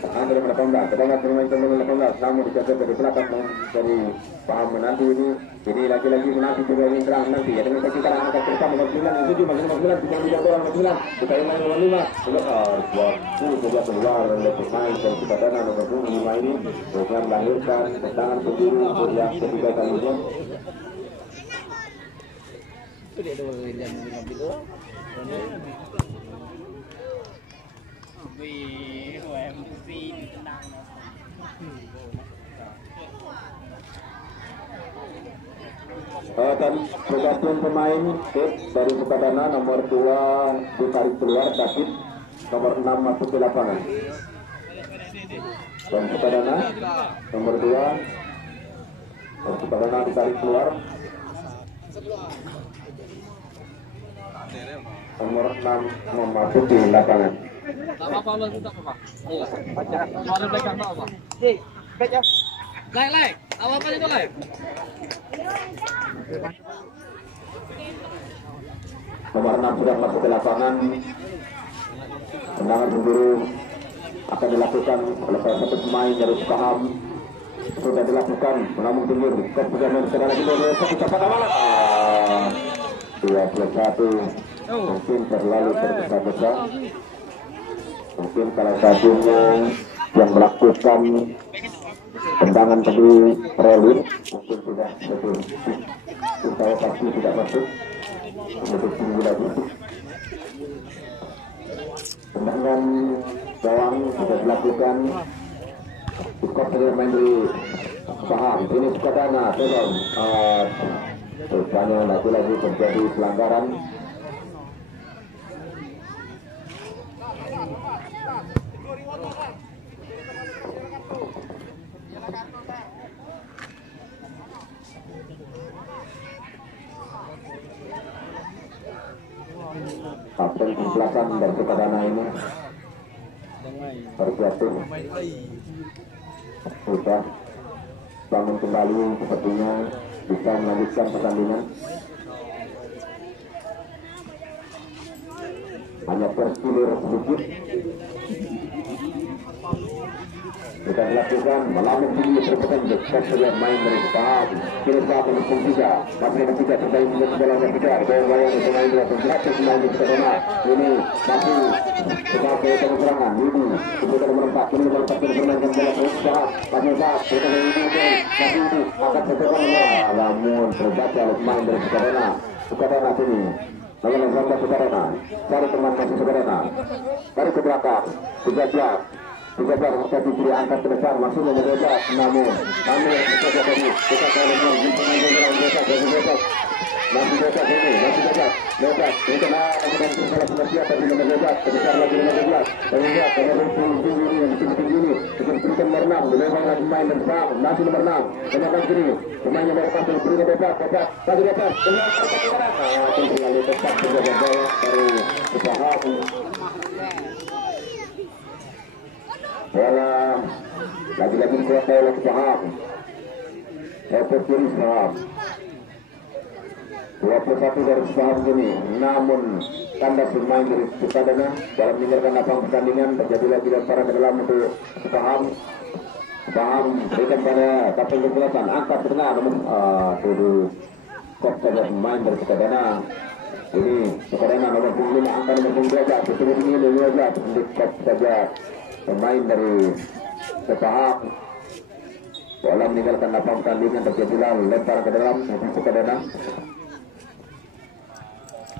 tenang dari 18 tendangan bermain nomor 18 namun dijaga dari belakang dari Paham menanti ini lagi-lagi menanti juga Indra nanti ya dengan kaki kanan angkat bersama nomor 9 nomor 9 bisa mengejar bola nomor 9 kita main nomor 5 sudah keluar oleh pemain dari Sukadana nomor 5 ini bukan melahirkan tendangan penjuru yang ketiga kalinya. Dan bergabung pemain dari Sukadana nomor 2 ditarik keluar David, nomor 6 masuk ke lapangan. Dan Sukadana nomor 2 Sukadana ditarik keluar. Nomor 6 memasuki lapangan. Nomor 6 sudah masuk ke lapangan. Tendangan penjuru akan dilakukan oleh salah satu pemain dari Paham. Sudah dilakukan, namun tinggi keputusan sekarang lagi dari satu capat awal. 21 mungkin terlalu tergesa-gesa. Mungkin salah satunya yang melakukan tendangan tadi Relin mungkin sudah betul saya pasti tidak masuk betul tinggi lagi. Tendangan gawang sudah dilakukan cukup saja main di Paham. Ini Sukadana tolong rupanya lagi-lagi terjadi pelanggaran. kapten belakang dari Sukadana ini terjatuh, sudah bangun kembali, sepertinya bisa melanjutkan pertandingan. Hanya terkilir sedikit. Kita dilakukan melawan tinggi berpotong keserian main dari Paham. Kini saat mendukung tiga, masih ada tiga terbaik untuk bola yang tiga. Gol yang pemain dua penjelaskan kembali di Sukadana. Ini masih sebagai penyerangan. Ini kemudian nomor 4. Ini nomor 4 bermainkan bola terus Paham. Masih saat kita ini masih ini akan tersebar bola. Namun terbaca oleh pemain dari Sukadana. Sukadana sini. Lalu nomor 11 Sukadana. Cari teman masih Sukadana. Tarik ke belakang. 13 kaki kiri angkat ke depan masih nomor 12, namun kita tadi kita kalau mau masih bebas ini ini kena salah satu siapa di nomor 12 sebesar lagi nomor 12 dan lihat nomor 20 ini yang tinggi ini kita berikan nomor 6 memang lagi main dan besar masih nomor 6 nomor kiri pemain nomor 1 berikan bebas lagi bebas tinggal tetap menjaga bola dari Paham. Bola lagi-lagi dikuasai oleh Paham. Ekor kiri Paham. 21 dari Paham ini, namun kandas bermain dari Sukadana dalam meninggalkan lapang pertandingan. Terjadi lagi lemparan ke dalam untuk Paham. Paham berikan pada kapten kebelakang, angkat ke tengah namun kok saja pemain dari Sukadana. Ini Sukadana nomor 5 angkat nomor 12 betul ini 12 untuk kok saja pemain dari Paham. Bola meninggalkan lapang pertandingan, terjadilah lempar ke dalam untuk Sukadana.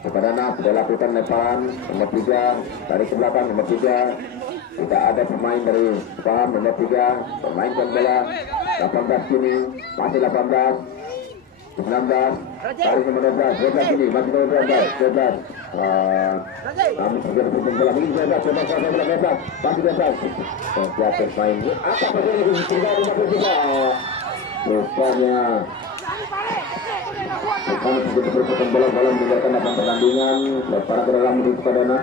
Sukadana sudah lakukan lemparan nomor 3 tarik ke belakang nomor 3. Tidak ada pemain dari Paham nomor 3 memainkan bola 18 kini masih 18 19 tarik nomor 12 ini masih nomor 12 kami sudah berhubung bola ini 12 masih 12 jatuh main apa terjadi tinggal 53 rupanya kami sudah berhubung bola meninggalkan lapang pertandingan lempar ke dalam di Sukadana.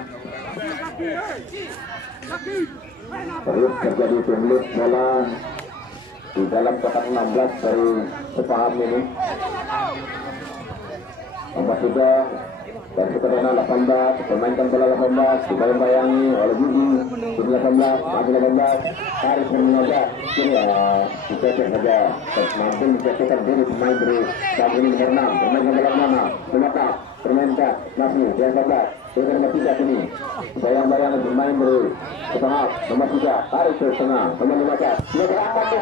Terus terjadi pemilik bola di dalam kotak 16 dari Paham ini. Nomor 3 dari Sukadana 18 memainkan bola 18 dibayang-bayangi oleh Gigi 18 masih 18 tarik mengajar kini dicecek saja mampu dicecekkan diri pemain dari saat ini nomor 6 bermainkan bola mana menatap permainkan masih yang 11 dengan nomor 3 kini bayang-bayangi bermain dari Paham nomor 3 tarik ke tengah nomor 15 dia berangkat ke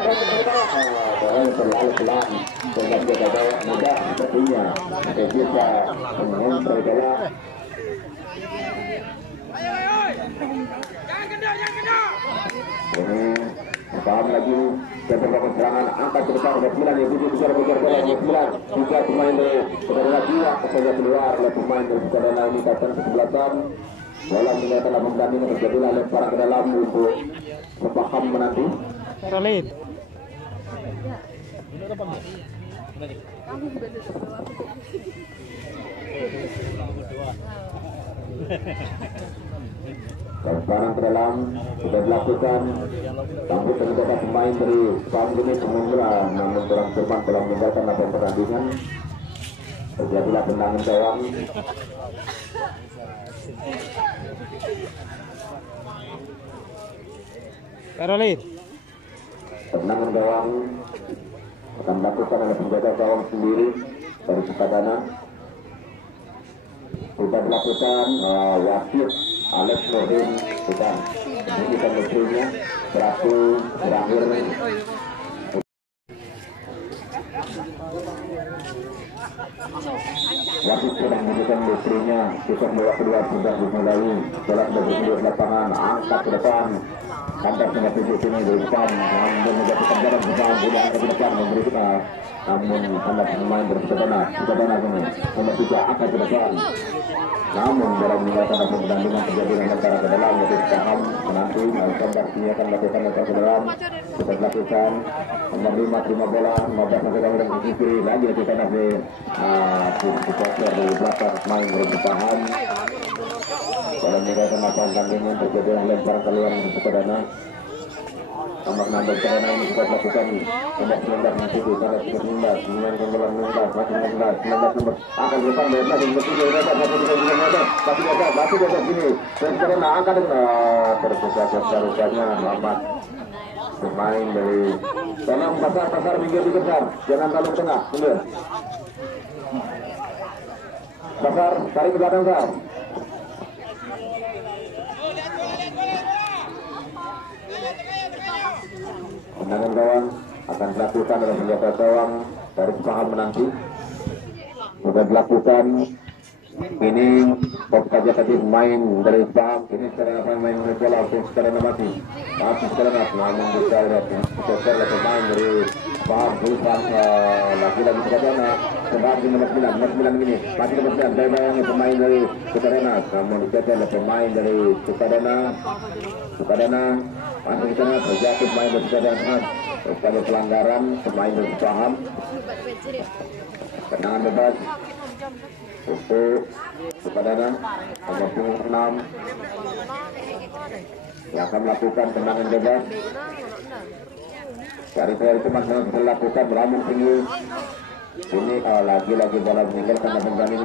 bolanya terlalu pelan sehingga dia bawa mudah sepertinya dia bisa mengontrol bola. Ini Paham lagi dan berlaku serangan angkat ke depan nomor 9 yang bicara bola nomor 9 juga pemain dari Sukadana dia saja keluar oleh pemain dari Sukadana ini kapten kesebelasan. Bola meninggalkan lapang pertandingan terjadilah lemparan ke dalam untuk Paham menanti. Solid. Lemparan ke dalam sudah dilakukan, tapi ternyata pemain dari Paham ini semula namun kurang cermat dalam meninggalkan lapang pertandingan. Terjadilah tendangan gawang. Karolin. Tendangan gawang akan dilakukan oleh penjaga gawang sendiri dari Sukadana. Sudah dilakukan wasit Alex Nurdin sudah memberikan mesinnya berlaku berakhir. Wasit sedang memberikan mesinnya kisah bola kedua sudah dimulai. Bola sudah bergulir di lapangan angkat ke depan. Kandas dengan tujuh sini di depan namun menjatuhkan jalan bersama bola angkat ke depan memberi kita namun kandas pemain dari Sukadana ini nomor 3 angkat ke depan namun dalam meninggalkan dalam pertandingan terjadi lempar ke dalam yaitu Paham menanti kandas ini akan melakukan lempar ke dalam sudah dilakukan nomor 5 terima bola 15 masuk dalam sisi kiri lagi kandas di supporter dari belakang main dari Paham dalam meninggalkan lapangan tandingan terjadi lemparan keluar untuk Sukadana. Nomor 16 Sukadana ini sudah melakukan nomor 19 Masuki karena 19 meninggalkan bola 19 masih 19 nomor akan berusaha melihat nomor 3 masih biasa sini dan Sukadana angkat terbuka seharusnya Muhammad pemain dari tolong pasar minggir besar, jangan terlalu tengah, mundur. Pasar tarik ke belakang Sar. Tendangan gawang akan dilakukan oleh senjata gawang dari Paham menanti. Sudah dilakukan. Ini Bob saja tadi main dari Paham. Ini sekarang apa main bola langsung sekarang mati. Mati sekarang namun bisa lihat sekarang pemain dari Paham bukan lagi Sukadana. Sebab di nomor 9 ini masih nomor 9 dari bayangnya pemain dari Sukadana. Namun dijaga oleh pemain dari Sukadana masih di sana terjatuh pemain dari Sukadana. Pada pelanggaran pemain dari Paham. Tendangan bebas untuk Sukadana nomor 6 yang akan melakukan tendangan bebas. Dari itu masih dilakukan melamun tinggi. Ini lagi-lagi bola meninggalkan lapangan lagi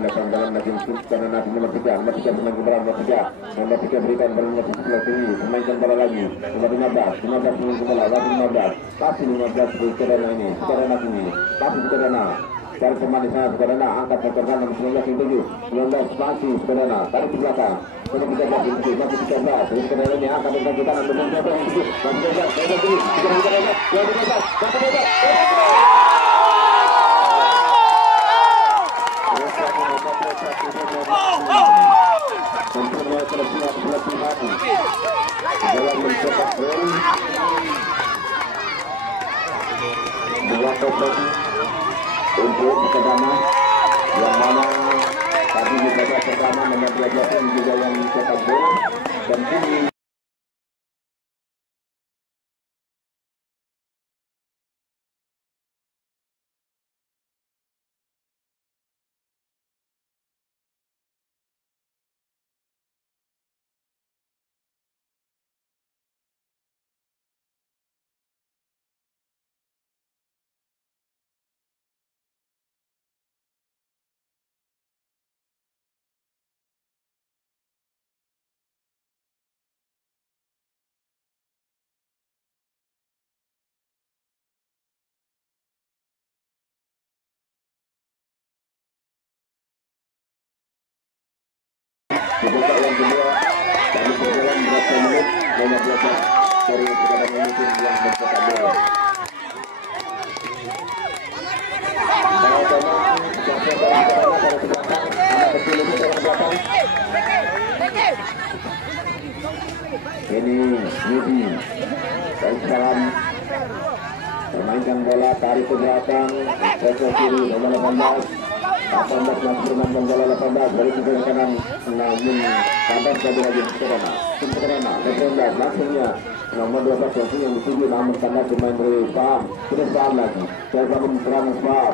karena nomor 3 nomor 3 berikan bola nomor 11 ini memainkan bola lagi nomor 15 bola lagi 15 pasti 15 Sukadana ini pasti Sukadana dari pemain di sana Sukadana angkat pergerakan nomor 19 masih Sukadana tarik ke belakang nomor 13 masih 13 Sukadana ini angkat pergerakan kanan nomor 13 dalam mencetak gol 2-0 untuk Sukadana yang mana tadi di babak pertama nomor 12 juga yang mencetak gol dan ini dibuka yang kedua dari perjalanan berapa menit nomor 12 dari Sukadana United yang mencetak gol. Ini Yudi dari salam bermainkan bola tarik ke belakang ke kiri nomor 18 masih bermainkan bola 18 dari sisi kanan namun tambah sekali lagi Sukadana 18 langsungnya nomor 12 yang dituju namun karena pemain dari Paham sudah Paham lagi saya bangun serang Paham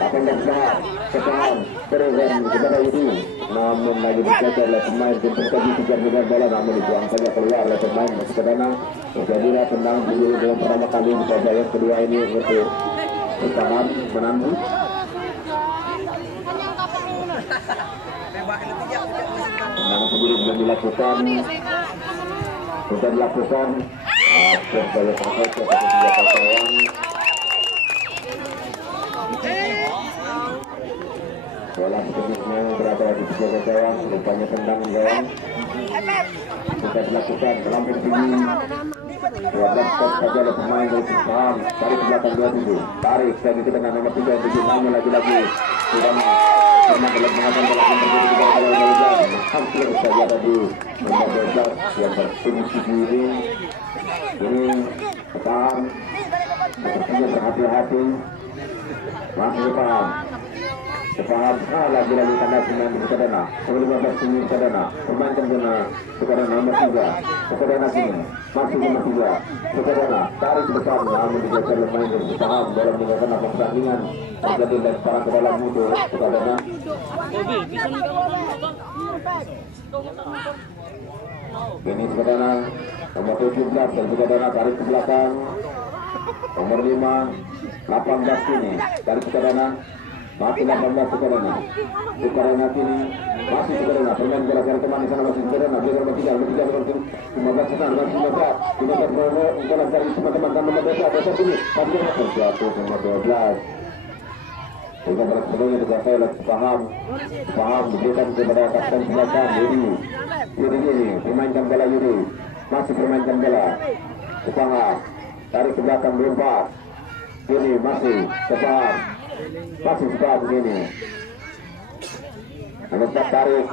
18 Paham terus kepada Yudi namun lagi dijaga oleh pemain untuk tadi kejar dengan bola namun dibuang saja keluar oleh pemain Sukadana. Terjadilah tendang dulu dengan pertama kali di babak yang kedua ini untuk Paham menanti. Tendangan sendiri sudah dilakukan Persebaya pakai ke senjata gawang. Bola sejenisnya berada di senjata gawang, rupanya tendangan gawang sudah dilakukan dalam tinggi 12 stop saja oleh pemain dari Paham. Tarik ke belakang 27 tarik dan itu dengan nomor 3 namun lagi-lagi kurang karena dalam mengatakan bola yang terjadi di bawah hampir saja tadi nomor 12 yang berfungsi ini Paham sepertinya berhati-hati masih Paham lagi-lagi tanda pemain di Sukadana 15 Sukadana permainkan guna Sukadana nomor 3 Sukadana sini masih nomor 3 Sukadana tarik ke depan namun dijaga pemain dari Paham dalam meninggalkan pertandingan terjadi lemparan ke dalam musuh Sukadana Ini Sukadana nomor 17 dan Sukadana tarik ke belakang. Nomor 5 18 kini dari Sukadana. Masih 18 Sukadana. Sukadana kini masih Sukadana. Permain bola dari teman di sana masih Sukadana. Dia nomor 3 nomor 15 sana masih 15 bola dari teman-teman dan nomor 12 kini. Tapi terjatuh nomor 12. Juga berat sebelumnya dikuasai oleh paham diberikan kepada kapten belakang Yuri memainkan bola Yuri masih memainkan bola paham dari ke belakang berempat Yuri masih paham masih begini mengejar tarik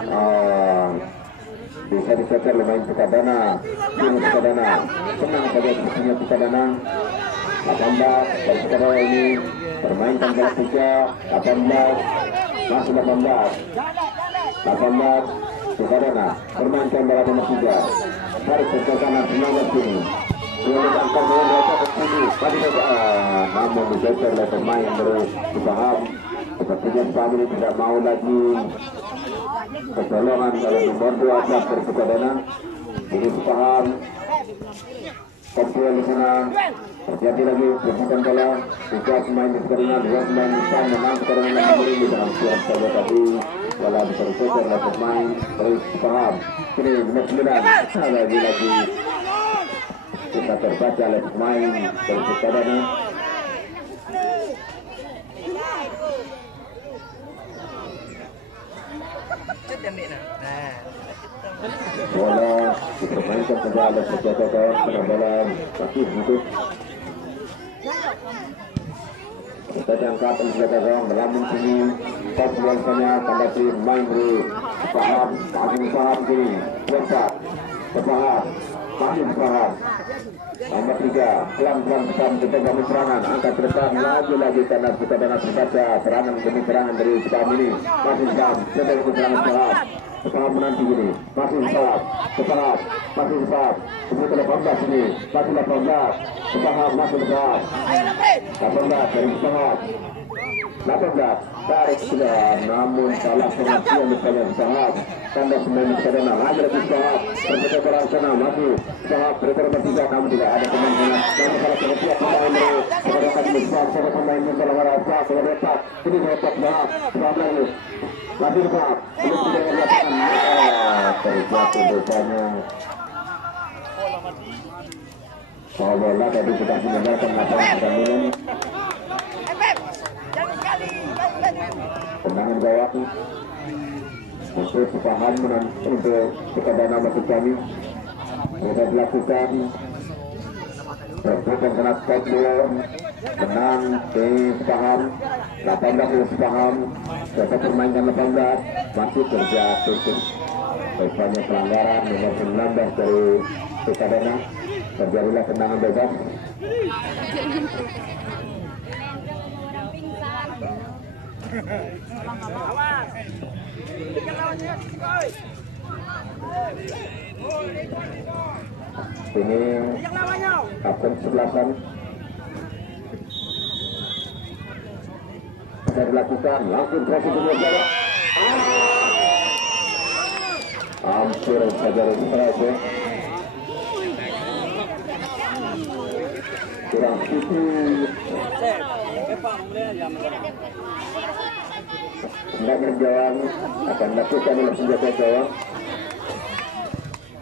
bisa dicecer lumayan Sukadana ini Sukadana senang saja sepertinya Sukadana 18 dari Sukadana ini permainkan bola 3 18 masih 18 Sukadana permainkan bola nomor 3 tarik ke kanan 19 kini diangkat dengan mereka ke sini namun digeser oleh pemain terus dipaham sepertinya Paham ini tidak mau lagi kecolongan oleh nomor 12 dari Sukadana ini Paham Kopil di sana terjadi lagi perbuatan bola 3 pemain di Sukadana 2 pemain di sana memang Sukadana lagi beri dalam siap saja tadi bola bisa digeser oleh pemain terus Paham ini nomor 9 lagi kita terbaca oleh pemain dari Sukadana bola dipermainkan saja oleh Sukadana pada bola kaki hidup kita jangka Sukadana melambung tinggi top biasanya tandasi main dari Paham kini lompat Paham masih Paham nomor 3 pelan-pelan bisa mencoba serangan angkat ke depan lagi karena Sukadana terbaca serangan demi serangan dari Paham ini masih Paham sedang serangan Paham menanti ini masih Paham masih Paham 18 ini masih 18 Paham masih Paham 18 dari Paham 18 tarik sudah namun salah pengertian misalnya Paham tanda pemain Sukadana lagi Paham terjadi bola sana masih Paham berikut nomor 3 namun tidak ada pemain namun salah pengertian pemain dari Sukadana pemain salah merasa kemudian ini dapat Paham lagi masih Paham belum tidak melakukan terjatuh dosanya bola tadi sudah meninggalkan lapangan pertandingan tendangan gawang untuk Paham untuk Sukadana masuk kami sudah dilakukan terbuka kena Kopil menang di Paham 18 Paham dapat permainkan 18 masih terjatuh banyak pelanggaran nomor 19 dari Sukadana terjadilah tendangan bebas ini kapten 11-an bisa dilakukan langsung proses jalan hampir saja strike kurang sedikit tendangan gawang akan dilakukan oleh penjaga gawang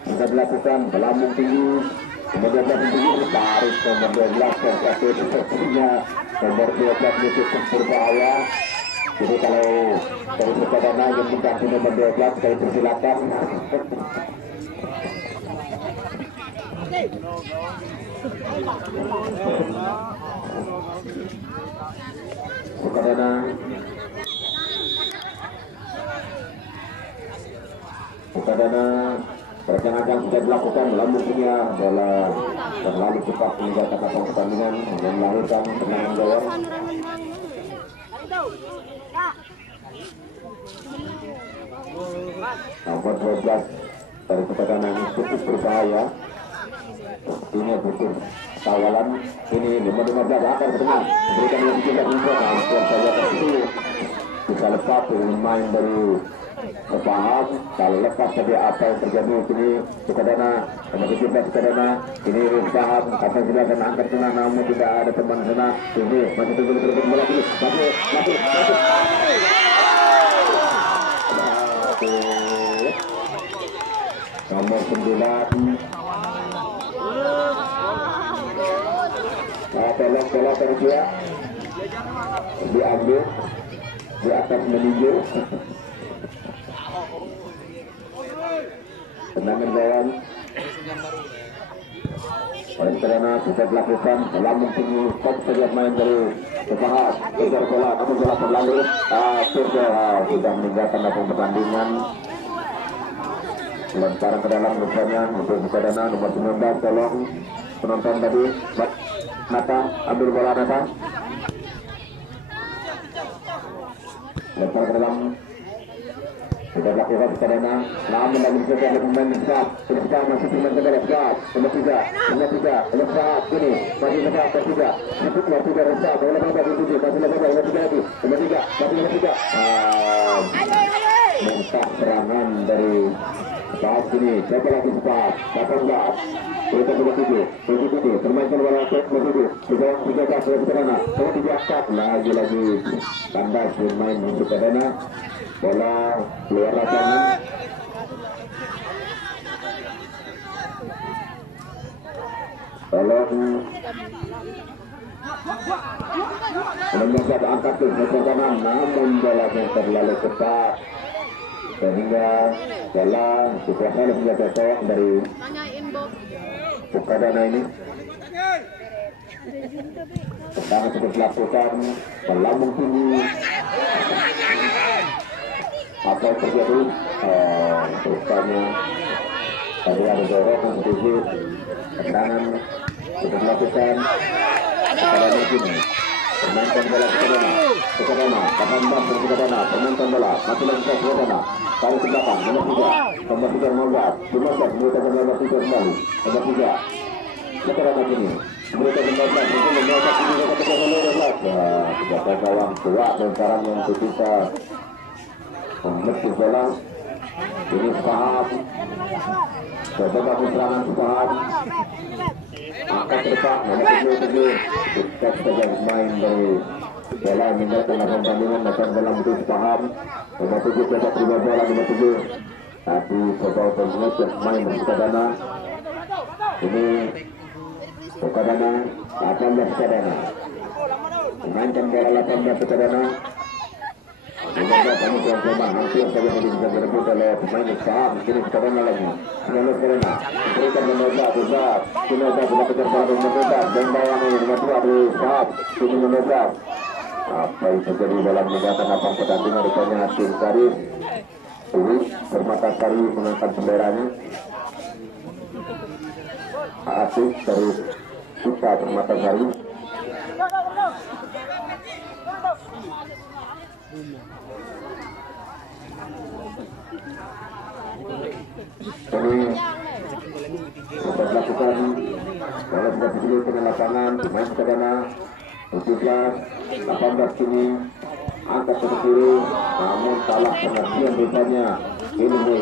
bisa dilakukan melambung tinggi kemudian tinggi ditarik nomor 12 sensasi sepertinya nomor 12 ini cukup berbahaya jadi kalau dari Sukadana yang mengganti nomor 12 saya persilakan Sukadana perjalanan sudah dilakukan melambungnya bola terlalu cepat meninggalkan lapangan pertandingan dan melahirkan tendangan gawang nomor 12 dari Sukadana ini cukup berbahaya ini butuh kawalan ini nomor 15 akan bertengah berikan lebih juga info hampir saja tertutup bisa lepas main dari Sepaham kalau lepas tadi apa yang terjadi sini Sukadana nomor 17 Sukadana ini Sepaham apa sudah akan angkat sana namun tidak ada teman sana ini masih terus bola ini masih nomor 9 bola terjadi diambil di atas menuju tendangan gawang oleh karena bisa dilakukan namun tinggi stop setiap main dari Sepaham kejar bola namun bola terlalu sudah meninggalkan lapangan pertandingan lemparan ke dalam rupanya untuk Sukadana nomor 19 tolong penonton tadi Nata ambil bola Nata lempar ke dalam sudah dilakukan Sukadana namun lagi bisa ada pemain besar sudah masih pemain kedua besar nomor 3 besar ini masih besar ketiga itu nomor 3 besar bola bola di masih nomor 3 lagi nomor 3 masih nomor 3 mentah serangan dari saat ini siapa lagi cepat 18 kita nomor 7 permainan bola nomor 7 sudah 13 Sukadana kalau diangkat lagi kandas bermain Sukadana bola keluar lapangan tolong mencoba angkat ke kanan namun bolanya terlalu cepat sehingga bola dikuasai oleh penjaga dari Sukadana ini pertama sudah dilakukan melambung tinggi apa yang terjadi rupanya tadi ada dorongan sedikit tendangan sudah dilakukan Sukadana ini permainkan bola Sukadana 18 Sukadana permainkan bola masih lengkap Sukadana tarik ke belakang nomor 3 nomor 15 mereka nomor 3 kembali nomor 3 Sukadana ini mereka kembali untuk membaca ini ketika menolak sudah kawan kuat dan sekarang yang ketika memetik bola ini Sepaham coba serangan Sepaham angkat ke depan nomor 7 sukses saja main dari bola meninggalkan lapangan pertandingan datang dalam betul Sepaham nomor 7 coba terima bola nomor 7 tapi coba untuk main dari Sukadana ini Sukadana 18 Sukadana memainkan bola 18 Sukadana semoga kami coba hampir saja bisa berebut oleh pemain Sepaham kini Sukadana lagi Sukadana berikan menolak besar sudah kejar bola menolak dan bawang ini nomor 2 di Sepaham kini menolak apa yang terjadi dalam meninggalkan lapangan pertandingan rupanya tim Karis Permata Sari mengangkat benderanya Asik dari kita Permata Sari ini sudah dilakukan bola sudah dipilih dengan lapangan pemain Sukadana 17 18 kini angkat ke kiri namun salah pengertian rupanya ini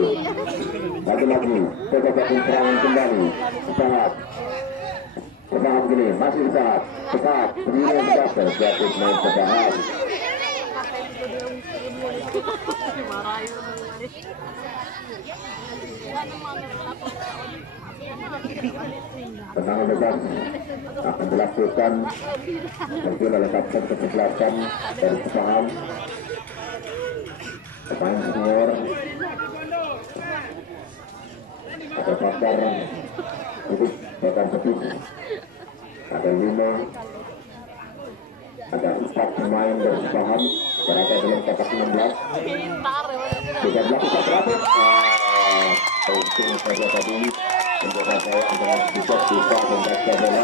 lagi-lagi coba serangan kembali Sepaham gini masih cepat penilaian besar jatuh main Sepaham tendangan bebas akan dilakukan mungkin oleh kapten kesebelasan dari Sepaham pemain senior ada Bakar itu Bakar Sepis ada 5 ada 4 pemain dari Sepaham berada dalam kotak 16 sudah dilakukan terakhir untung saja tadi menjaga gawang dengan bisa membaca bola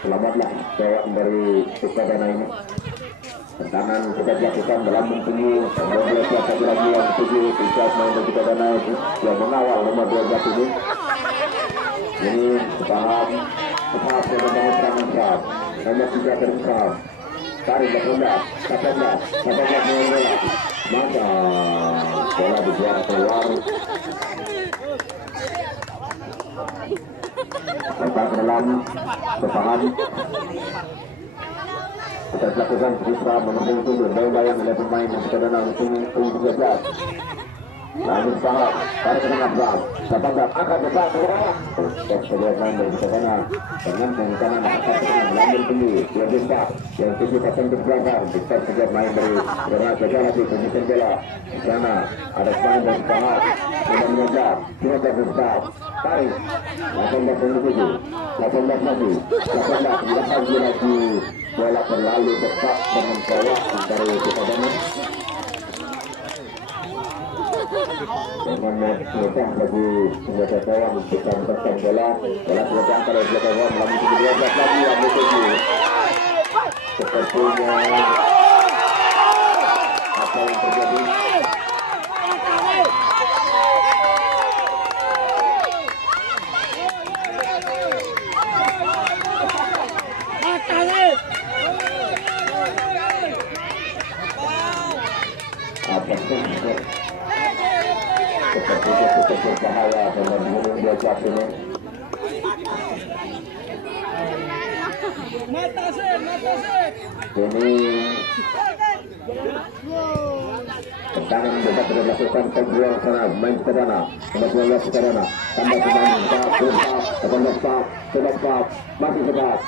selamatlah gawang dari Sukadana ini tendangan sudah dilakukan dalam tinggi nomor 12 satu lagi yang setuju bisa main dari Sukadana yang mengawal nomor 12 ini Sepaham membangun serangan Sepaham nomor 3 dari Sepaham tarik 18 bola. Maka bola dibuang keluar. Lepas ke dalam Sepahan. Kita lakukan berusaha menembus itu berbayang oleh pemain yang sedang langsung U13. Lalu Sepahan tarik ke tengah belakang. Sepahan angkat besar ke bawah. Sebagai main dari Sepahan dengan kanan angkat ke tengah melambil tinggi. Dia bisa yang tinggi pasang ke belakang. Bisa sebagai main dari Sepahan saja lagi position bola. Di sana ada pemain dari Sepahan sudah mengejar. Dia besar. Tarik 18 lagi 18 lagi bola terlalu dekat dengan bawah dari Sepahan dengan menyebabkan bagi senjata bawah bisa menekan bola selesai angka dari belakang bawah melalui 12 lagi yang menuju sepertinya apa yang terjadi. Seperti itu cukup berbahaya dengan gunung dia jatuh ini. Ini tendangan bisa dilakukan ke luar sana, main ke sana, nomor 12 ke sana, tambah pemain, cepat, masih cepat,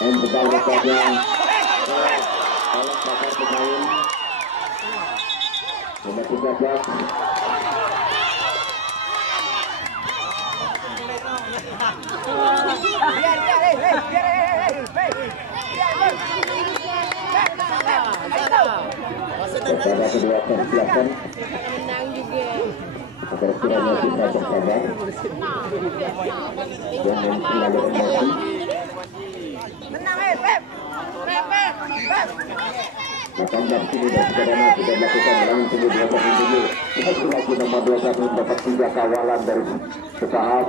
dan cepat lepasnya. Kalau pasar pemain nomor 13 kepada kedua persiapan agar kiranya bisa bersabar jangan terlalu emosi. Makan sini dan Sekedana sudah melakukan melalui tinggi 27. Kita lagi nomor 21 dapat 3 kawalan dari Sepahan.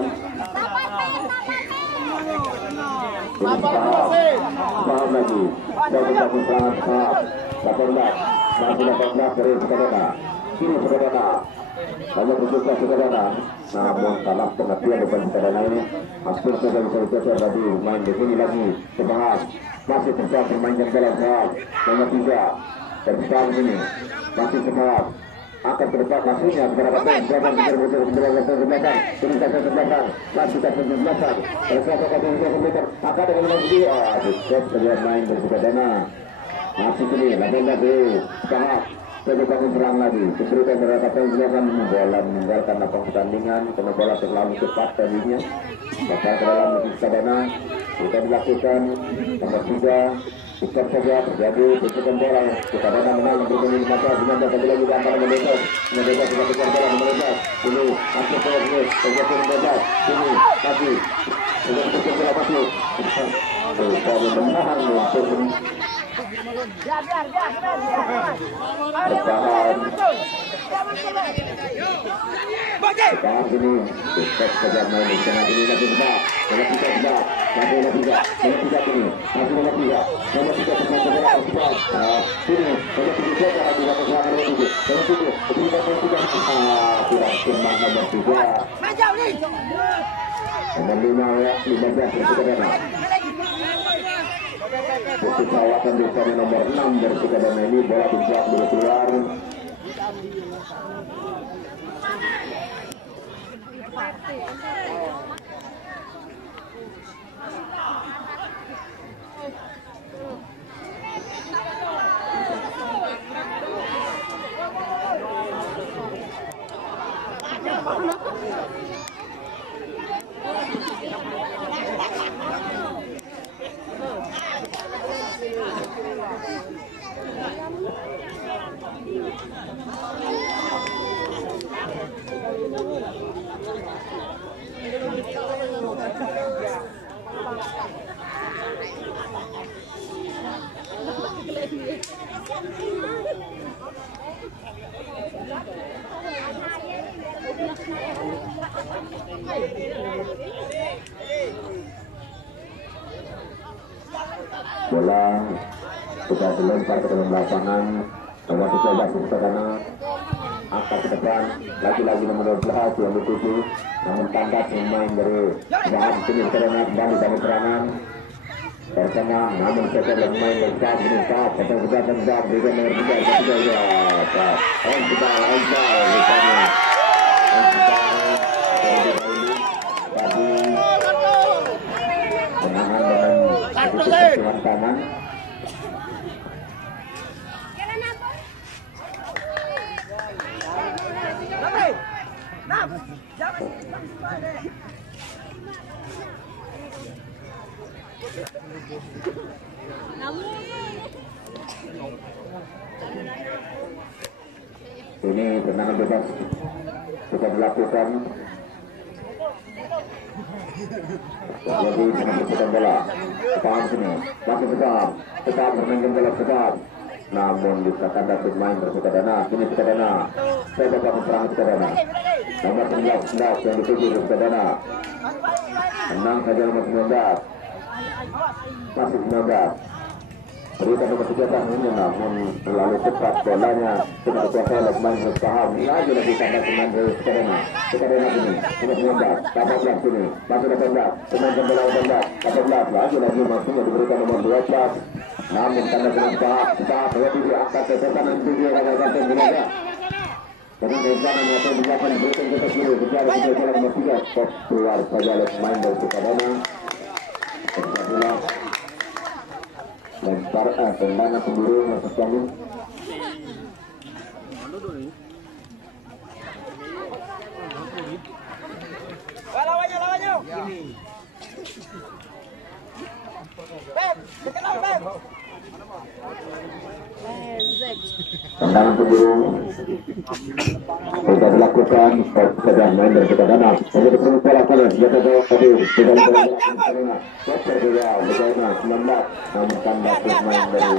Sepahan lagi. Dan kita sangat sepahan. 18 dari Sekedana. Kini Sekedana. Hanya bersuka Sekedana. Namun kalah pengertian depan Sekedana ini. Hasil saja bisa dikejar tadi. Main di sini lagi Sepahan. Masih terus bermainkan bola Sepahan. Nomor 3 terbesar ini masih Sepahan akan ke depan maksudnya berapa ini saja sebelahkan masih ke sebelahkan akan dengan dia diskes terlihat main dari Sekedana masih sini 18 Sepahan coba bangun serang lagi diberikan mereka silakan bola meninggalkan lapang pertandingan karena bola terlalu cepat tadinya bakal ke dalam Sekedana kita dilakukan nomor 3 Ikut saja terjadi bentukan bola Sekedana menang bermain maka dengan datang lagi ke antara mereka sudah bentukan bola mereka ini masuk ke sini terjadi bebas ini lagi sudah bentukan bola masuk kalau menahan untuk bertahan Sepahan ini sukses saja main di tengah ini lagi besar nomor 3 besar lagi nomor 3 ini masih nomor 3 pemain bola Sepahan sini nomor 7 saja lagi dapat serangan nomor 7 kurang sembang nomor 3 nomor 5 ya 15 Sekedana untuk kawasan di sana nomor 6 dari Sekedana ini bola dibuang dari keluar. bola sudah dilempar ke dalam lapangan. Nomor 13 Sukadana angkat ke depan, lagi-lagi nomor 12 yang dituju, namun tandas pemain dari Bahan kini Sukadana kembali dari serangan bersama, namun setelah pemain dari Saab ini Saab berikan nomor 3 rupanya tadi menahan dengan tangan. Ini tendangan bebas sudah dilakukan. Jadi menentukan bola Sepaham sini masih tetap bermain bola tetap, namun dikatakan dapat bermain bersukadana. Kini Sukadana saya dapat serang Sukadana nomor 19 yang dituju Sukadana menang saja nomor 19 masih 19 berikan nomor 13 ini, namun terlalu cepat bolanya tidak dikuasai oleh pemain Sepaham. Lagi tandas pemain dari Sukadana sini nomor 19 18 sini masih 18 pemain bola 18 lagi maksudnya diberikan nomor 12, namun tandas pemain Sepaham berarti angkat ke depan dan tujuh kata-kata Indonesia dengan rencana yang dilakukan diberikan ke atas dulu kejar nomor 3 kok keluar saja oleh pemain dari Sukadana. Bola lempar tendangan pemburu masuk kami. Lawannya. Tendangan pemburu sudah dilakukan saja main dari Sukadana. Jadi bola senjata jauh tadi sudah dilakukan berbeda 19, namun tanda pemain dari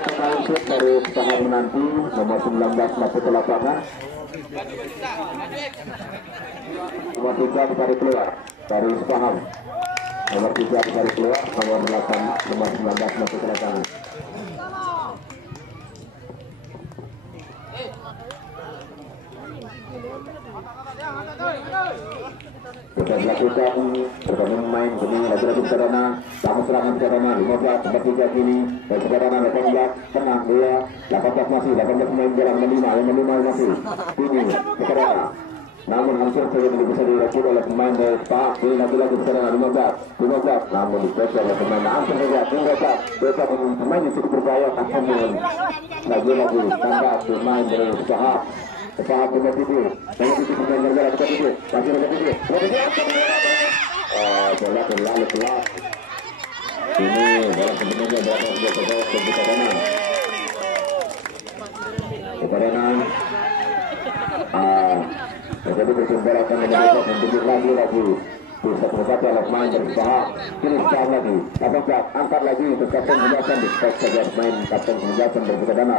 pemain dari Sepaham menanti nomor 19 masuk ke lapangan. Nomor 3 ditarik keluar dari Sepaham. Nomor 3 ditarik keluar, nomor 8 nomor 19 masuk ke lapangan. Sudah dilakukan bergabung main kini lagi-lagi Sukadana langsung serangan Sukadana 15 tempat 3 kini dan Sukadana 18 tenang dia 18 masih 18 pemain bola yang melima masih kini Sukadana, namun hampir saja bisa direkrut oleh pemain dari Pak. Ini lagi-lagi Sukadana 15 namun dikejar oleh pemain hampir saja pemain yang cukup berbahaya, namun lagi-lagi tanda pemain dari Sepaham nomor 7 pemain bola nomor 7 masih nomor 7 bola terlalu kelas ini bola sebenarnya berada di bawah Sukadana jadi bola akan menjadi menunjuk lagi bisa terdapat oleh pemain dari Sepaham. Kini Sepaham lagi 18 angkat lagi untuk kapten penjelasan di spek saja main kapten penjelasan dari Sukadana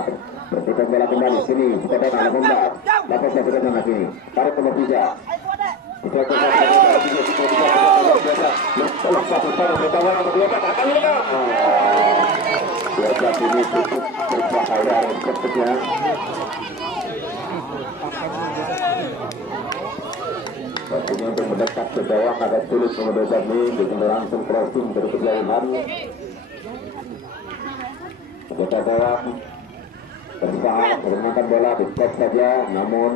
berputar bola kembali sini Sukadana 18 Sukadana sini tarik nomor 3 ini cukup berbahaya sepertinya. Waktunya untuk mendekat ke bawah agak sulit nomor 12 ini dengan langsung crossing dari kejauhan. Kita bawah berusaha menggunakan bola di stop saja, namun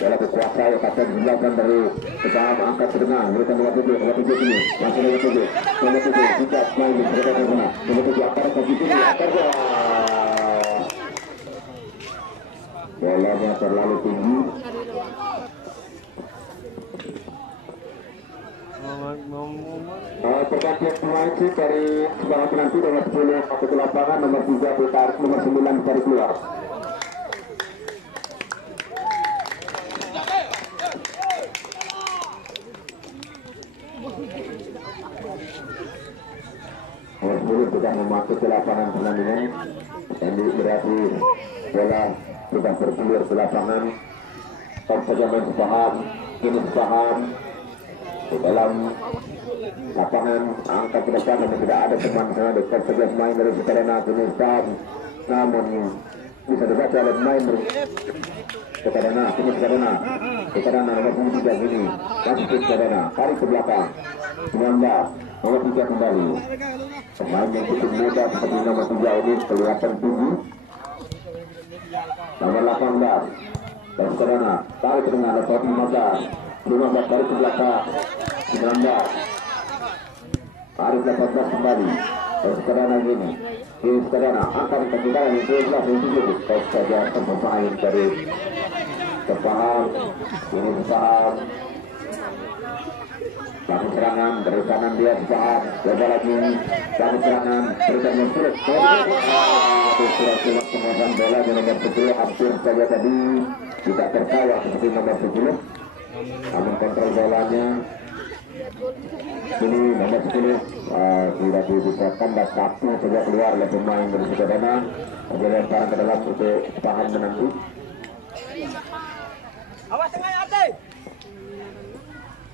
bola dikuasai kapten penjelasan dari Sepaham angkat ke tengah memberikan nomor 7 ini masih nomor 7 tidak main di sekitar sana nomor 7 akar ke sini akar bolanya terlalu tinggi. Pergantian pemain dari Sepaham nanti nomor 10 masuk ke lapangan, nomor 3 ditarik, nomor 9 ditarik keluar. Nomor 10 sudah memasuki lapangan pertandingan dan berarti bola sudah bergulir ke lapangan. Saja main Sepaham, kini Sepaham di dalam lapangan angkat ke depan, namun tidak ada teman sana dekat saja main dari Sukadana Gunung Staf, namun bisa dibaca oleh main dari Sukadana nomor 3 ini masih Sukadana tarik ke belakang 19 nomor 3 kembali pemain yang cukup muda seperti nomor 3 ini kelihatan tinggi. Nomor 18 dan Sukadana tarik ke tengah nomor 15 tarik ke belakang 19 tarik 18 kembali dan Sukadana ini Sukadana akan ketinggalan yang 12 kau saja pemain dari Sepaham ini Sepaham bangun serangan dari kanan dia Sepaham coba lagi bangun serangan berikan yang sulit surat penguasaan bola di nomor 10 hampir saja tadi tidak terkawal seperti nomor 10 namun kontrol bolanya ini nomor 10 tidak bisa tambah satu saja keluar oleh pemain dari Sukadana lemparan ke dalam untuk Sepaham menanti. Awas tengah Abdi.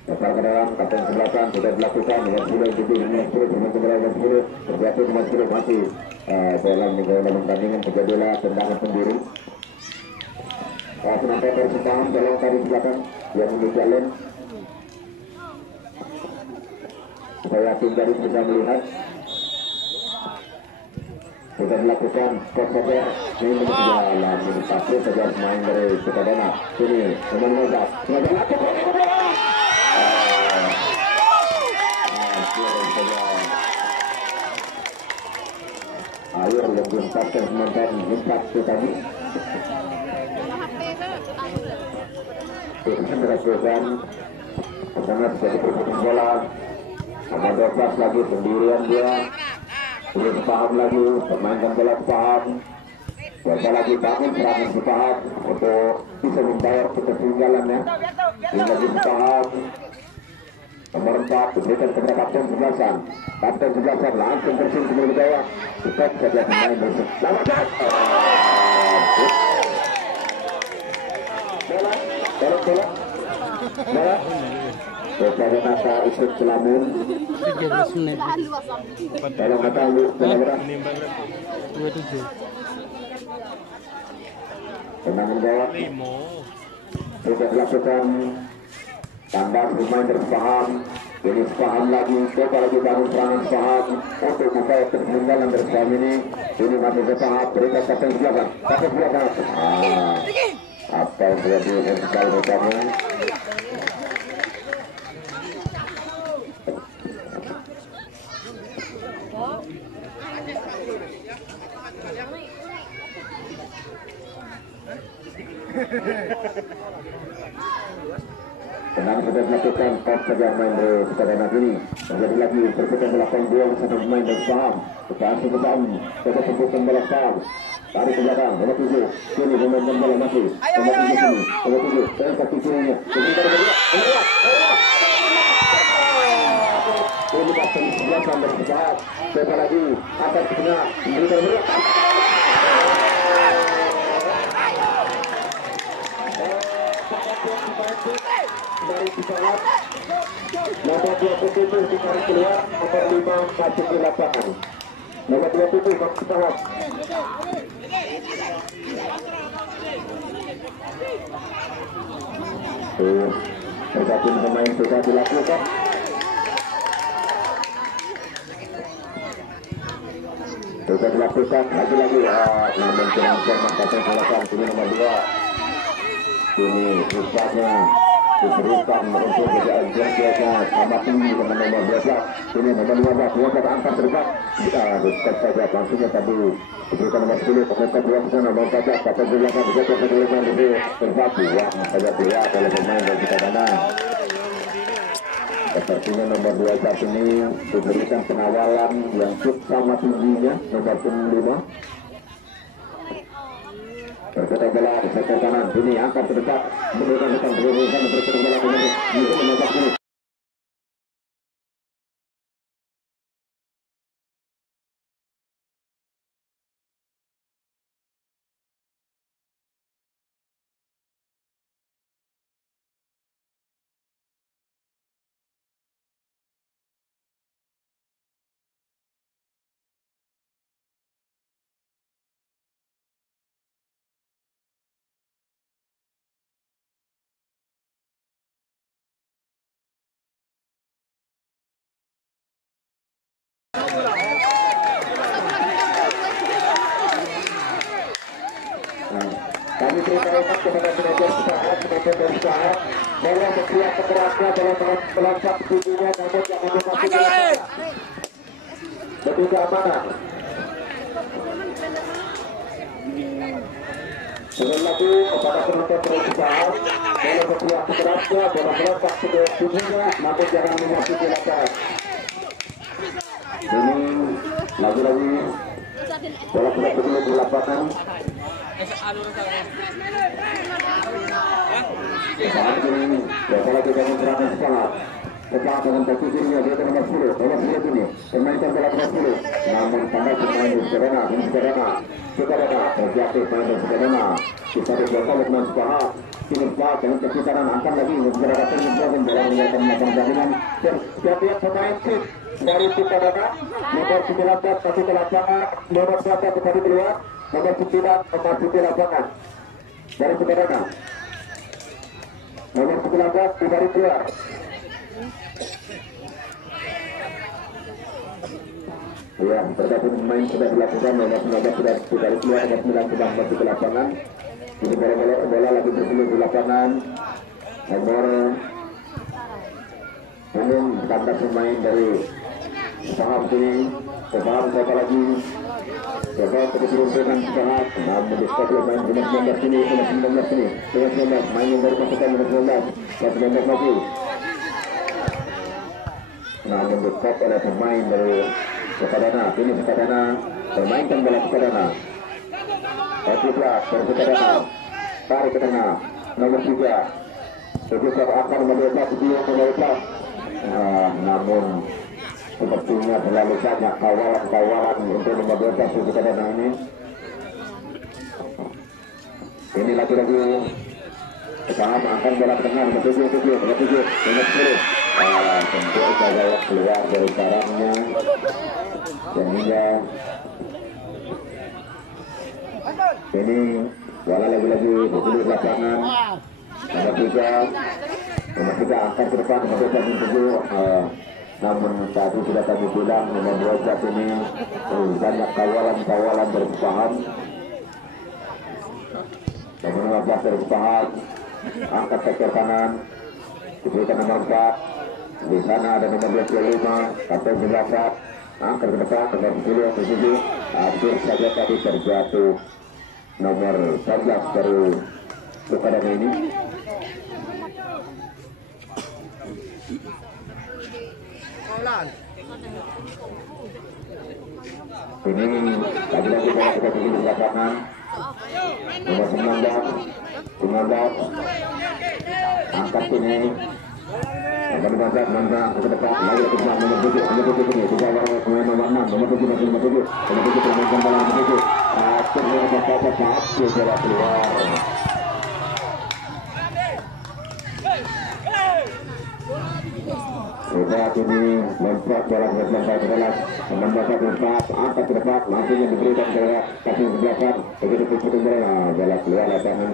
Lepas ke dalam kapten sebelasan sudah dilakukan dengan 10 tujuh nomor 10 dengan nomor 10 terjatuh nomor 10 masih dalam pertandingan terjadilah tendangan sendiri. Penonton dari Sepaham dalam tarik belakang yang menuju jalan saya yakin dari bisa melihat sudah dilakukan kos saja ini menjalan ini pasti saja main dari Sukadana sini nomor 15 air yang diempatkan sementara empat tadi dilakukan sangat jadi perputaran bola nomor 12 lagi sendirian dia ini Sepaham lagi permainkan bola Sepaham coba lagi bangun serangan Sepaham untuk bisa membayar ketertinggalannya ini lagi Sepaham nomor 4 diberikan kepada kapten 11-an langsung terjun ke bawah cepat saja pemain berselamat bola Sukadana Nata ikut selamun 13 menit. dalam kata benar-benar 27. tendangan gawat sudah dilakukan tambah pemain dari Sepaham ini Sepaham lagi coba lagi bangun serangan Sepaham untuk membawa ketertinggalan dari Sepaham ini masih Sepaham berikan kapten belakang apa yang terjadi dengan sekali bersama tenang sudah dilakukan pas saja main dari Sukadana ini menjadi lagi berputar belakang buang satu pemain dari Sepaham berhasil ke dalam coba berputar belakang tarik ke belakang nomor 7 sini memainkan bola masih nomor 7 sini nomor 7 dan kaki kirinya sebentar kedua ini kapten belakang dari Sepaham coba lagi akan ke tengah memberikan bola dari Sepaham nomor 27 ditarik keluar nomor 5 masuk di lapangan nomor 27 masuk Sepaham tergantung pemain sudah dilakukan lagi-lagi namun kurang cermat kapten belakang ini nomor 2 ini rusaknya diberikan untuk keadaan biasa sama tinggi dengan nomor 12 ini nomor 15 angkat terdekat dekat saja langsungnya tadi diberikan nomor 10 komentar 2 ke sana nomor 14 kapten belakang bisa terkendalikan itu berbatu saja pihak oleh pemain dari Sukadana sepertinya nomor 21 ini diberikan pengawalan yang cukup sama tingginya nomor 5 berputar bola di sektor kanan ini angkat ke dekat memberikan berputar bola ini Kami beritahukan kepada manajer usaha boleh berpihak kekerasnya, boleh melompat tingginya, namun jangan lupa betul keamanan. Sekali lagi kepada penonton berusaha boleh berpihak kekerasnya, boleh melompat tingginya, namun jangan memasuki lapangan. Ini lagi-lagi bola sudah dulu di lapangan. Saat ini bola kita menyerang semangat. Setelah dengan kaki kirinya dia nomor 10, nomor 10 ini memainkan bola nomor 10. Namun tanda pemain Sederhana terjatuh pemain Sederhana. Kita dibuat oleh pemain Sepahat. Kini Sepahat dengan kesukaran akan lagi menjadikan bola menjadikan macam jaringan. Setiap pemain tip dari Sederhana nomor 19 masuk ke lapangan, nomor 11 kembali keluar, nomor 9 memasuki lapangan dari Sederhana. Nomor 19 kembali keluar. Ya, terdapat pemain sudah dilakukan, nomor 19 sudah keluar, nomor 9 sudah masuk ke lapangan. Ini bola lagi bergulir di lapangan. Nomor umum tanda pemain dari Sahab sini, Sahab siapa lagi? Sahab terus dengan Sahab, namun diskop pemain nomor 19 sini, nomor 19 sini, nomor 19 main yang baru masukkan nomor 19, nomor 19 lagi. Namun diskop oleh pemain dari Sukadana, ini Sukadana bermainkan bola Sukadana. Okiplah dari Sukadana, tarik ke tengah, nomor 3. Sukadana akan membuat dia membuat. Namun sepertinya terlalu banyak kawalan untuk nomor 12 Sukadana ini. Ini lagi-lagi Sahab akan bola ke tengah, nomor 7, nomor 10. Tentu saja keluar dari sarangnya sehingga ini bola lagi-lagi bergulir lapangan. Nomor 3 angkat ke depan, nomor 7. Namun tadi sudah kami bilang nomor 12 ini banyak kawalan dari Sahab. Nomor 15 dari Sahab angkat sektor kanan, diberikan nomor 4. Di sana ada nomor 25 atau 18, angkat ke depan nomor 10 atau 7. Hampir saja tadi terjatuh nomor 11 dari Sukadana ini. Ini lagi-lagi bola kita pergi di lapangan. Nomor 19 angkat sini. Nomor 15 ke depan lagi ke depan, nomor 7 ini juga pemain nomor 6, nomor 7 permainkan bola nomor 7. Akhirnya dapat bola keluar. Saat ini lempar bola ke depan, angkat ke depan, langsung yang diberikan ke kaki ke belakang, begitu putus bola keluar lapangan.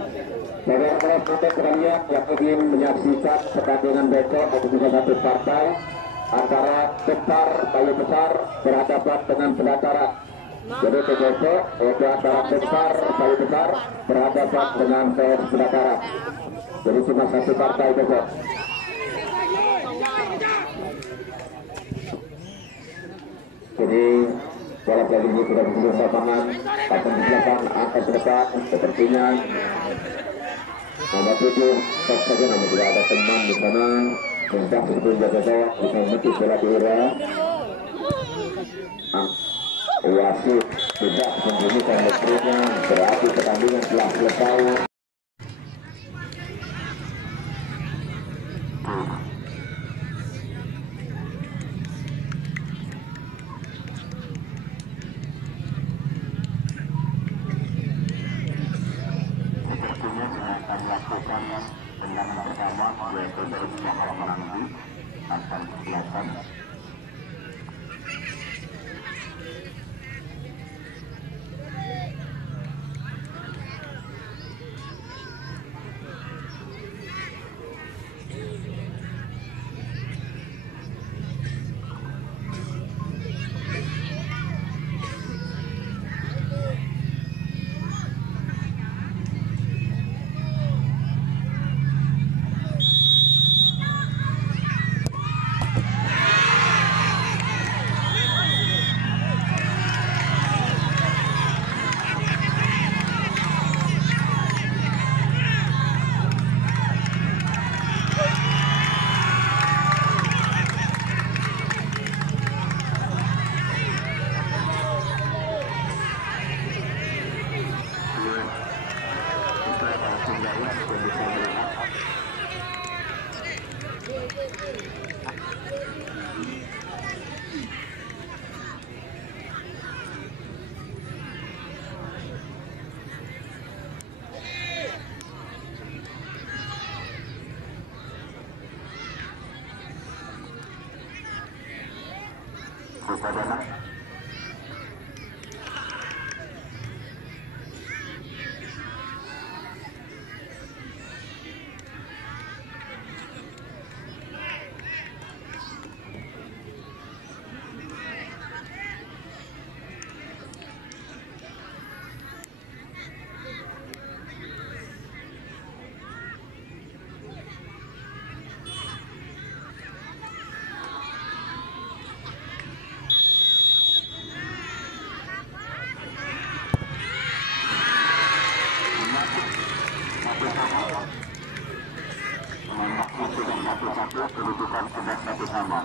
Saudara penonton sekalian yang ingin menyaksikan pertandingan besok untuk satu partai antara Besar Bayu Besar berhadapan dengan Belantara. Jadi besok yaitu antara Besar Bayu Besar berhadapan dengan PS Belantara. Jadi cuma satu partai besok. Jadi bola kali ini sudah bergulir lapangan, akan di belakang, angkat ke depan, sepertinya nomor 7 tak saja, namun tidak ada teman di sana. Minta sebetulnya jaga bisa menutup bola di area. Wasit tidak membunyikan metriknya, berarti pertandingan telah selesai. Tendangan pertama yaitu dari Muhammad Nanti akan kelihatan. Kedudukan sudah satu sama.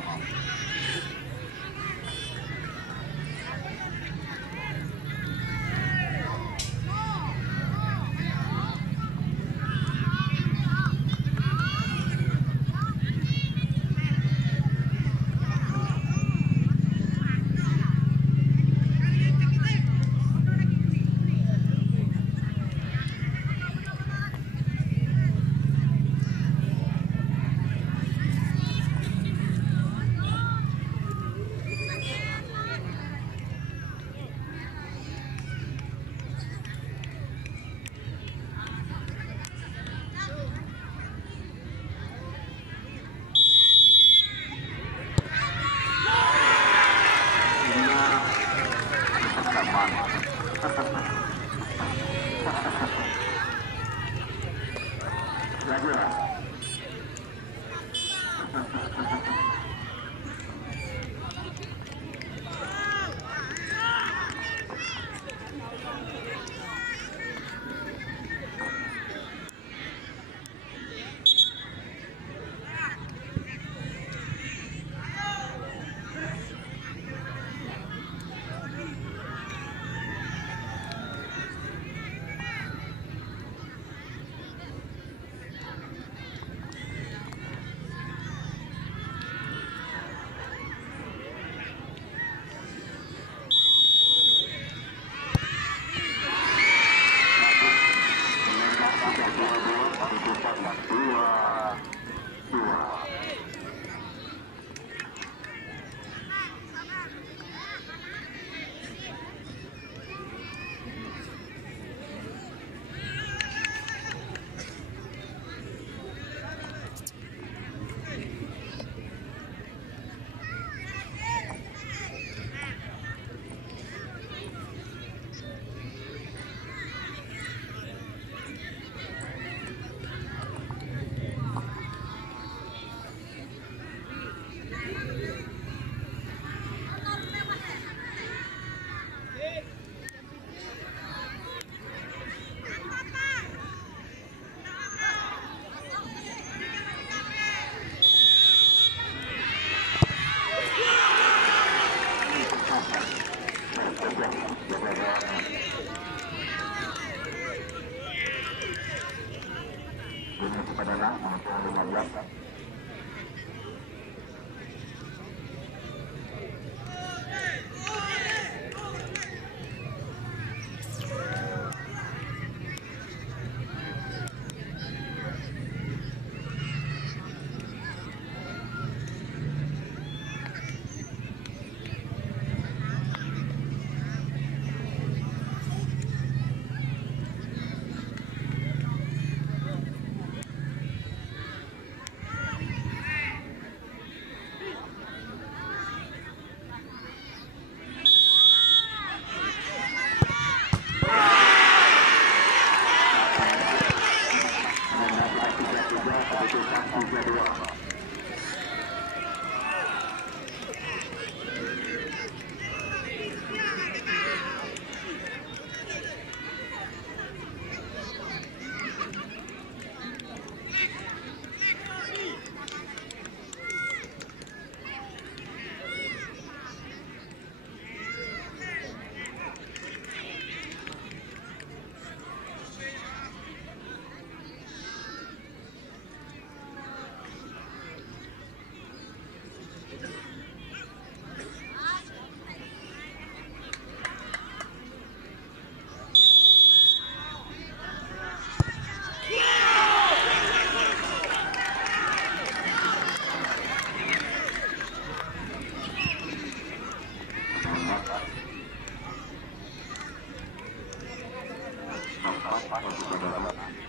Pas kepada